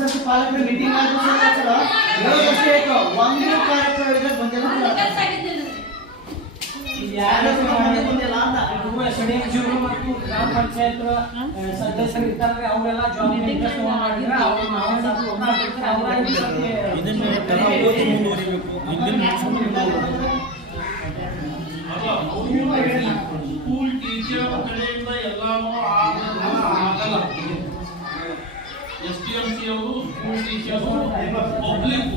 ಸರ್ತಿ ಪಾಲಕರ ಮೀಟಿಂಗ್ ಆದ್ರೂ ಸರ್ ಹೇಳೋದಷ್ಟೇ ಆಯ್ತು. ಒಂದು ಕಾರ್ಯಕ್ರಮ ಬಂದಿಲ್ಲ ಒಂದು ಕೆಲಸ ಆಗಿದ್ದಿಲ್ಲ. ಬಂದಿಲ್ಲ ಅಂತ SDMCಗಳು ಮತ್ತು ಗ್ರಾಮ ಪಂಚಾಯತ್ ಸದಸ್ಯರು ಇರ್ತಾರೆ, ಅವರೆಲ್ಲ ಜಾಯಿನ್ ಇಂಟ್ರೆಸ್ಟ್ ಮಾಡಿದ್ರೆ ಅವ್ರು ನಾವು ಸ್ವಲ್ಪ ಒಗ್ಗಟ್ಟಿದ್ರೆ ಅವರಾಗಿ ಸ್ಕೂಲ್ ಟೀಚರ್ ಕಡೆಯಿಂದ ಎಲ್ಲಾನು ಆಗಲ್ಲ. SDMC ಅವರು ಸ್ಕೂಲ್ ಟೀಚರ್ಸ್ ಪಬ್ಲಿಕ್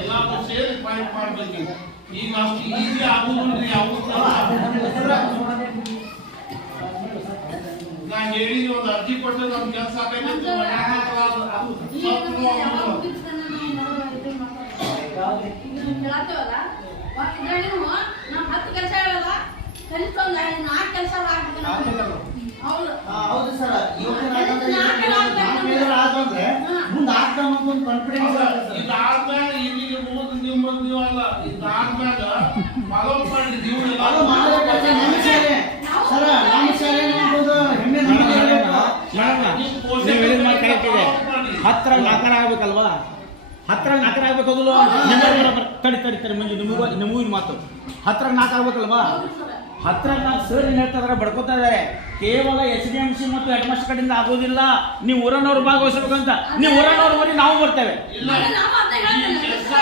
ಎಲ್ಲಾನು ಸೇರಿ ಪಾಯಿಂಟ್ ಮಾಡ್ಬೇಕು. ಈಗ ಅಷ್ಟು ಈಸಿ ಆಗುದಿಲ್ಲ. ಯಾವ ನಾ ಹೇಳಿದ ಒಂದು ಅರ್ಜಿ ಕೊಟ್ಟರೆ ನಮ್ ಕೆಲಸ ಆಗೈತೆ. ಕೇಳತ್ತೇವಲ್ಲ ಇದ್ರಲ್ಲಿ ನಾವು 10 ಕೆಲಸ ಹೇಳಲ್ಲ, ಕನಿಷ್ಠ ಒಂದು 4 ಕೆಲಸ ಆಗ್ಬೇಕು. ಹೌದು ಸರ್. ಆದ್ರೆ ಮುಂದೆ ಆಗ್ತಾವ ಒಂದು ಕಾನ್ಫಿಡೆನ್ಸ್ ಇದಾದ್ಮೇಲೆ ಇಲ್ಲಿಗೆ ಹೋದ್ ನೀವಲ್ಲ, ಇದಾದ್ಮೇಲೆ ಫಾಲೋ ಮಾಡಿ ನೀವು ಸರ್ ನಮ್ಮ ಶಾಲೆ ನಮ್ದು ಹೆಮ್ಮೆ ನಮಗೆ ಇರಬೇಕು. ಹತ್ರ ನಾಕಾರ ಆಗ್ಬೇಕಲ್ವಾ? ಹತ್ರ ನಾಕಾರ ಆಗ್ಬೇಕಲ್ಲ. ತಡಿ ಮಂಜು, ನಿಮಗೂ ಮಾತು ಹತ್ರ ನಾಲ್ಕು ಆಗ್ಬೇಕಲ್ವಾ? ಹತ್ರ ನಾಲ್ಕು ಸರ್ ಏನ್ ಹೇಳ್ತಾ ಇದಾರೆ, ಬಡ್ಕೋತಾ ಇದಾರೆ. ಕೇವಲ SDMC ಮತ್ತು ಹೆಡ್ ಮಾಸ್ಟರ್ ಕಡೆಯಿಂದ ಆಗೋದಿಲ್ಲ, ನೀವು ಊರನ್ನವ್ರು ಭಾಗವಹಿಸಬೇಕಂತ. ನೀವು ಊರನ್ನವ್ರು ಬರೀ ನಾವು ಬರ್ತೇವೆ. ಇಲ್ಲ ಈ ಕೆಲಸ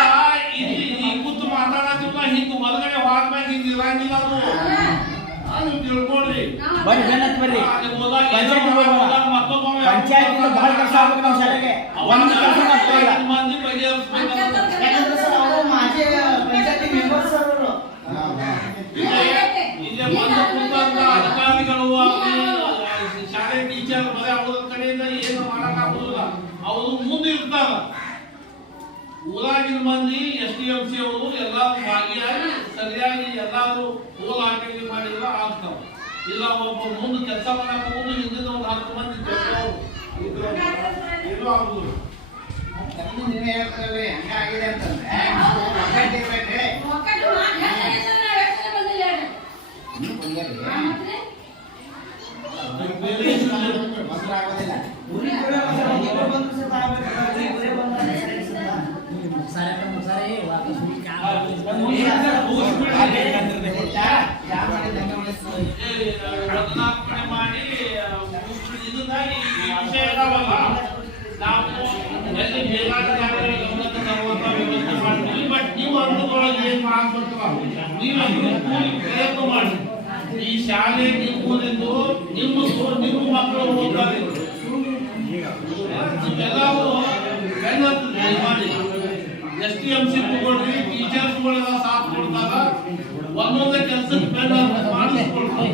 ಇಲ್ಲಿ ಕೂತು ಮಾತಾಡೋದಿಲ್ಲ. ಹಿಂಗ ಹೊರಗಡೆ ಹೋದ್ಮ್ಯಾಗ ಹಿಂಗ ಇರಂಗಿಲ್ಲ. ಅದು ತಿಳ್ಕೊಳ್ರಿ. ಬರ್ರಿ ಬೆನ್ನತ್ ಬರ್ರಿ. ಪಂಚಾಯತ್ ಬಹಳ ಕೆಲಸ ಆಗ್ಬೇಕು ನಮ್ಮ ಶಾಲೆಗೆ. ಒಂದು ಕೆಲಸ ಆಗ್ತಾ ಇಲ್ಲ. ಮಂದಿ ಬಗೆಹರಿಸ್ಬೇಕು. ಯಾಕಂದ್ರೆ ಸರ್ ಅವರು ಮಾಜಿ ಪಂಚಾಯತಿ ಮೆಂಬರ್ ಸರ್ ಅವರು. ಇಲ್ಲೇ ಬಂದ ಕೂತಂತ ಅಧಿಕಾರಿಗಳು ಶಾಲೆ ಟೀಚರ್ ಬರೀ ಅವ್ರ ಕಡೆಯಿಂದ ಏನು ಮಾಡಕ್ಕಾಗುದಿಲ್ಲ. ಅವರು ಮುಂದೆ ಇರ್ತಾರ. ಊರಾಗಿನ ಮಂದಿ SDMC ಅವರು ಎಲ್ಲಾರು ಭಾಗಿಯಾಗಿ ಸರಿಯಾಗಿ ಎಲ್ಲಾರು ಹೋಲ್ ಹಾಕಿ ಮಾಡಿದ್ರೆ ಆಗ್ತಾವ. ಇಲ್ಲ ಒಬ್ಬ ಮುಂದೆ ಕೆಲಸ ಮಾಡಕ್ ಹೋಗುದು ಹಿಂದಿನ ಒಂದು 10 ಮಂದಿ ಇದು ಆಗುದಿಲ್ಲ. ನೀವೇ ಹೇಳ್ತಾರಲ್ರಿ ಹಂಗಾಗಿದೆ ಅಂತಂದ್ರೆ ಬದಲಾವಣೆ ಮಾಡಿ ಇದನ್ನಾಗಿ ಈ ವಿಷಯ ಇದಾವಲ್ಲ, ನಾವು ಎಲ್ಲಿ ಬೇಕಾದ್ರೆ ಗಮನಕ್ಕೆ ತರುವಂತ ವ್ಯವಸ್ಥೆ ಮಾಡ್ತೀವಿ. ಬಟ್ ನೀವು ಹಂತದೊಳಗೆ ಏನ್ ಮಾಡ್ಬೇಕಲ್ಲ, ನೀವೆಲ್ಲರೂ ಕೂಡಿ ಪ್ರಯತ್ನ ಮಾಡಿ. ಈ ಶಾಲೆ ನಿಮ್ಮೂರಿಂದು ನಿಮ್ಮ ಮಕ್ಕಳು ಓದ್ತಾರೆ. ನೀವೆಲ್ಲರೂ ಮಾಡಿ SDMC ತಗೊಳ್ರಿ. ಟೀಚರ್ಸ್ಗಳೆಲ್ಲ ಸಾಥ್ ಕೊಡ್ತಾರ. ಒಂದೊಂದೇ ಕೆಲಸಕ್ಕೆ ಬೆನ್ನ ಮಾಡಿಸ್ಕೊಳ್ತಾರೆ.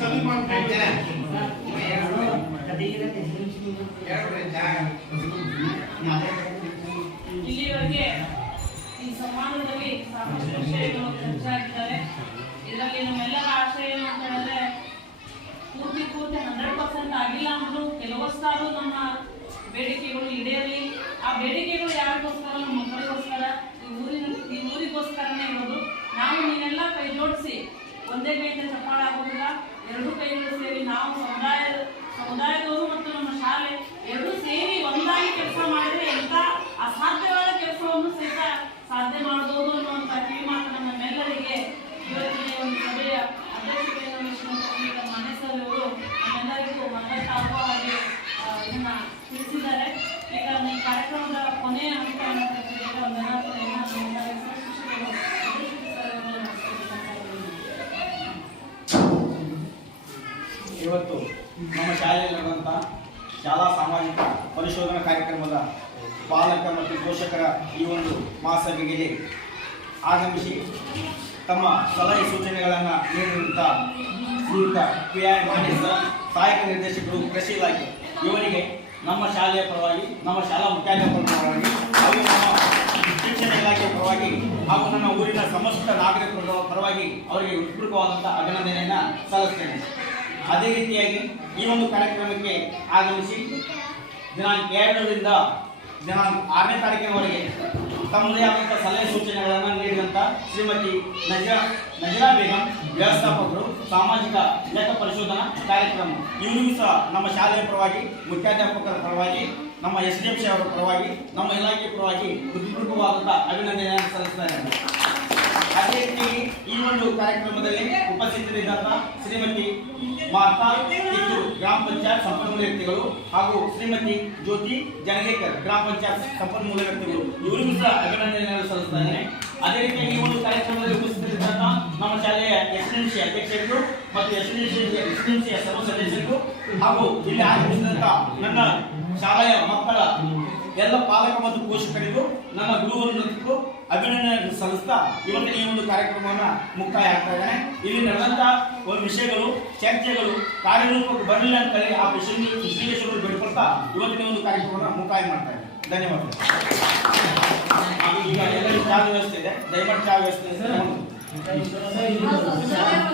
ಸರಿ ಮಾಡ್ತಾರೆ. ಇಲ್ಲಿವರೆಗೆ ಈ ಸಂವಾದದಲ್ಲಿ ಸಾಕಷ್ಟು ವಿಷಯಗಳು ಚರ್ಚೆಯಾಗಿದ್ದಾರೆ. ಇದರಲ್ಲಿ ನಮ್ಮೆಲ್ಲರ ಆಶಯ ಏನು ಅಂತ ಹೇಳಿದ್ರೆ, ಪೂರ್ತಿ 100% ಆಗಿಲ್ಲ ಅಂದ್ರೂ ಕೆಲವಷ್ಟಾದ್ರೂ ನಮ್ಮ ಬೇಡಿಕೆಗಳು ಈಡೇರಲಿ. ಆ ಬೇಡಿಕೆಗಳು ಯಾರಿಗೋಸ್ಕರ? ನಮ್ಮ ಮಕ್ಕಳಿಗೋಸ್ಕರ, ಈ ಊರಿಗೋಸ್ಕರನೇ ಇರೋದು. ನಾವು ನೀವೆಲ್ಲ ಕೈ ಜೋಡಿಸಿ ಒಂದೇ ಕೈಯಿಂದ ಚಪ್ಪಾಳ ಆಗೋದಿಲ್ಲ. 2 ಕೈಗಳು ಸೇರಿ ನಾವು ಸಮುದಾಯದವರು ಮತ್ತು ನಮ್ಮ ಶಾಲೆ ಎರಡೂ ಸೇರಿ ಒಂದಾಗಿ ಕೆಲಸ ಮಾಡಿದ್ರೆ ಎಂತ ಅಸಾಧ್ಯವಾದ ಕೆಲಸವನ್ನು ಸಹಿತ ಸಾಧ್ಯ ಮಾಡಬಹುದು ಅನ್ನುವಂಥ ಕಿವಿ ಮಾತು ನಮ್ಮೆಲ್ಲರಿಗೆ ಇವತ್ತಿನ ಒಂದು ಸಭೆಯ ಅಧ್ಯಕ್ಷತೆಯನ್ನು ವಹಿಸಿದಂತ ಮಾನ್ಯ ಸರ್ ಅವರು ನಮ್ಮೆಲ್ಲರಿಗೂ ಮತದಾರರ ಹಾಗೆ ಇದನ್ನ ತಿಳಿಸಿದ್ದಾರೆ. ಈಗ ಈ ಕಾರ್ಯಕ್ರಮದ ಕೊನೆಯ ಹಂತವನ್ನು ಇವತ್ತು ನಮ್ಮ ಶಾಲೆಯಲ್ಲಿ ನಡೆದಂಥ ಶಾಲಾ ಸಾಮಾಜಿಕ ಪರಿಶೋಧನಾ ಕಾರ್ಯಕ್ರಮದ ಪಾಲಕ ಮತ್ತು ಪೋಷಕರ ಈ ಒಂದು ಮಹಾಸಭೆಗೆ ಆಗಮಿಸಿ ತಮ್ಮ ಸಲಹೆ ಸೂಚನೆಗಳನ್ನು ನೀಡಿರುವಂಥ ಶ್ರೀಯುತ PI ಮಾನ್ಯ ಸಹಾಯಕ ನಿರ್ದೇಶಕರು ಕೃಷಿ ಇಲಾಖೆ ಇವರಿಗೆ ನಮ್ಮ ಶಾಲೆಯ ಪರವಾಗಿ, ನಮ್ಮ ಶಾಲಾ ಮುಖ್ಯಾಧ್ಯಾಪಕರ ಪರವಾಗಿ ಹಾಗೂ ನಮ್ಮ ಶಿಕ್ಷಣ ಇಲಾಖೆಯ ಪರವಾಗಿ ಹಾಗೂ ನನ್ನ ಊರಿನ ಸಮಸ್ತ ನಾಗರಿಕರ ಪರವಾಗಿ ಅವರಿಗೆ ಹೃತ್ಪೂರ್ವಕವಾದಂಥ ಅಭಿನಂದನೆಯನ್ನು ಸಲ್ಲಿಸ್ತೇನೆ. ಅದೇ ರೀತಿಯಾಗಿ ಈ ಒಂದು ಕಾರ್ಯಕ್ರಮಕ್ಕೆ ಆಗಮಿಸಿ ದಿನಾಂಕ 2ರಿಂದ ದಿನಾಂಕ 6ನೇ ತಾರೀಕಿನವರೆಗೆ ತಮ್ಮದೇ ಆದಂಥ ಸಲಹೆ ಸೂಚನೆಗಳನ್ನು ನೀಡಿದಂಥ ಶ್ರೀಮತಿ ನಜರಾ ಬೇಗಂ, ವ್ಯವಸ್ಥಾಪಕರು, ಸಾಮಾಜಿಕ ಲೆಕ್ಕ ಪರಿಶೋಧನಾ ಕಾರ್ಯಕ್ರಮ, ಇವರಿಗೂ ಸಹ ನಮ್ಮ ಶಾಲೆಯ ಪರವಾಗಿ, ಮುಖ್ಯಾಧ್ಯಾಪಕರ ಪರವಾಗಿ, ನಮ್ಮ SDMC ಅವರ ಪರವಾಗಿ, ನಮ್ಮ ಇಲಾಖೆ ಪರವಾಗಿ ಹೃತ್ಪೂರ್ವಕವಾದಂಥ ಅಭಿನಂದನೆಯನ್ನು ಸಲ್ಲಿಸ್ತಾರೆ. ಅದೇ ರೀತಿ ಈ ಒಂದು ಕಾರ್ಯಕ್ರಮದಲ್ಲಿ ಉಪಸ್ಥಿತರಿದ್ದಂಥ ಶ್ರೀಮತಿ ಮಾತಾ ಕಿತ್ತೂರು ಗ್ರಾಮ ಪಂಚಾಯತ್ ಸಂಪನ್ಮೂಲ ವ್ಯಕ್ತಿಗಳು ಹಾಗೂ ಶ್ರೀಮತಿ ಜ್ಯೋತಿ ಜನಗೇಕರ್ ಗ್ರಾಮ ಪಂಚಾಯತ್ ಸಂಪನ್ಮೂಲ ವ್ಯಕ್ತಿಗಳು, ಇವರಿಗೂ ಸಹ ಅಭಿನಂದನೆಯನ್ನು ಸಲ್ಲಿಸ್ತಾ ಇದ್ದೇನೆ. ಅದೇ ರೀತಿ ಈ ಒಂದು ಕಾರ್ಯಕ್ರಮದಲ್ಲಿ ಉಪಸ್ಥಿತರಿದ್ದಂಥ ನಮ್ಮ ಶಾಲೆಯ SDMC ಅಧ್ಯಕ್ಷರು ಮತ್ತು SDMC ಸರ್ವ ಸದಸ್ಯರು ಹಾಗೂ ಇಲ್ಲಿ ಆಗಮಿಸಿದಂಥ ನನ್ನ ಶಾಲೆಯ ಮಕ್ಕಳ ಎಲ್ಲ ಪಾಲಕ ಮತ್ತು ಪೋಷಕರಿಗೂ, ನನ್ನ ಗುರುವೃಂದಕ್ಕೂ ಅಭಿನಂದನೆ ಸಲ್ಲಿಸ್ತಾ ಇವತ್ತಿನ ಈ ಒಂದು ಕಾರ್ಯಕ್ರಮವನ್ನು ಮುಕ್ತಾಯ ಆಗ್ತಾ ಇದ್ದೇನೆ. ಇಲ್ಲಿ ನಡೆದಂಥ ಒಂದು ವಿಷಯಗಳು, ಚರ್ಚೆಗಳು ಕಾರ್ಯರೂಪಕ್ಕೆ ಬರಲಿಲ್ಲ ಅಂತ ಹೇಳಿ ಆ ವಿಶ್ಲೇಷಕರು ಬೇಡ್ಕೊಳ್ತಾ ಇವತ್ತಿನ ಒಂದು ಕಾರ್ಯಕ್ರಮವನ್ನು ಮುಕ್ತಾಯ ಮಾಡ್ತಾ ಇದ್ದೇನೆ. ಧನ್ಯವಾದಗಳು. ಈಗ ಎಲ್ಲರಿಗೂ ಚಾ ವ್ಯವಸ್ಥೆ ಇದೆ, ದಯಮಾಡಿ ಚಾ ವ್ಯವಸ್ಥೆ ಇದೆ.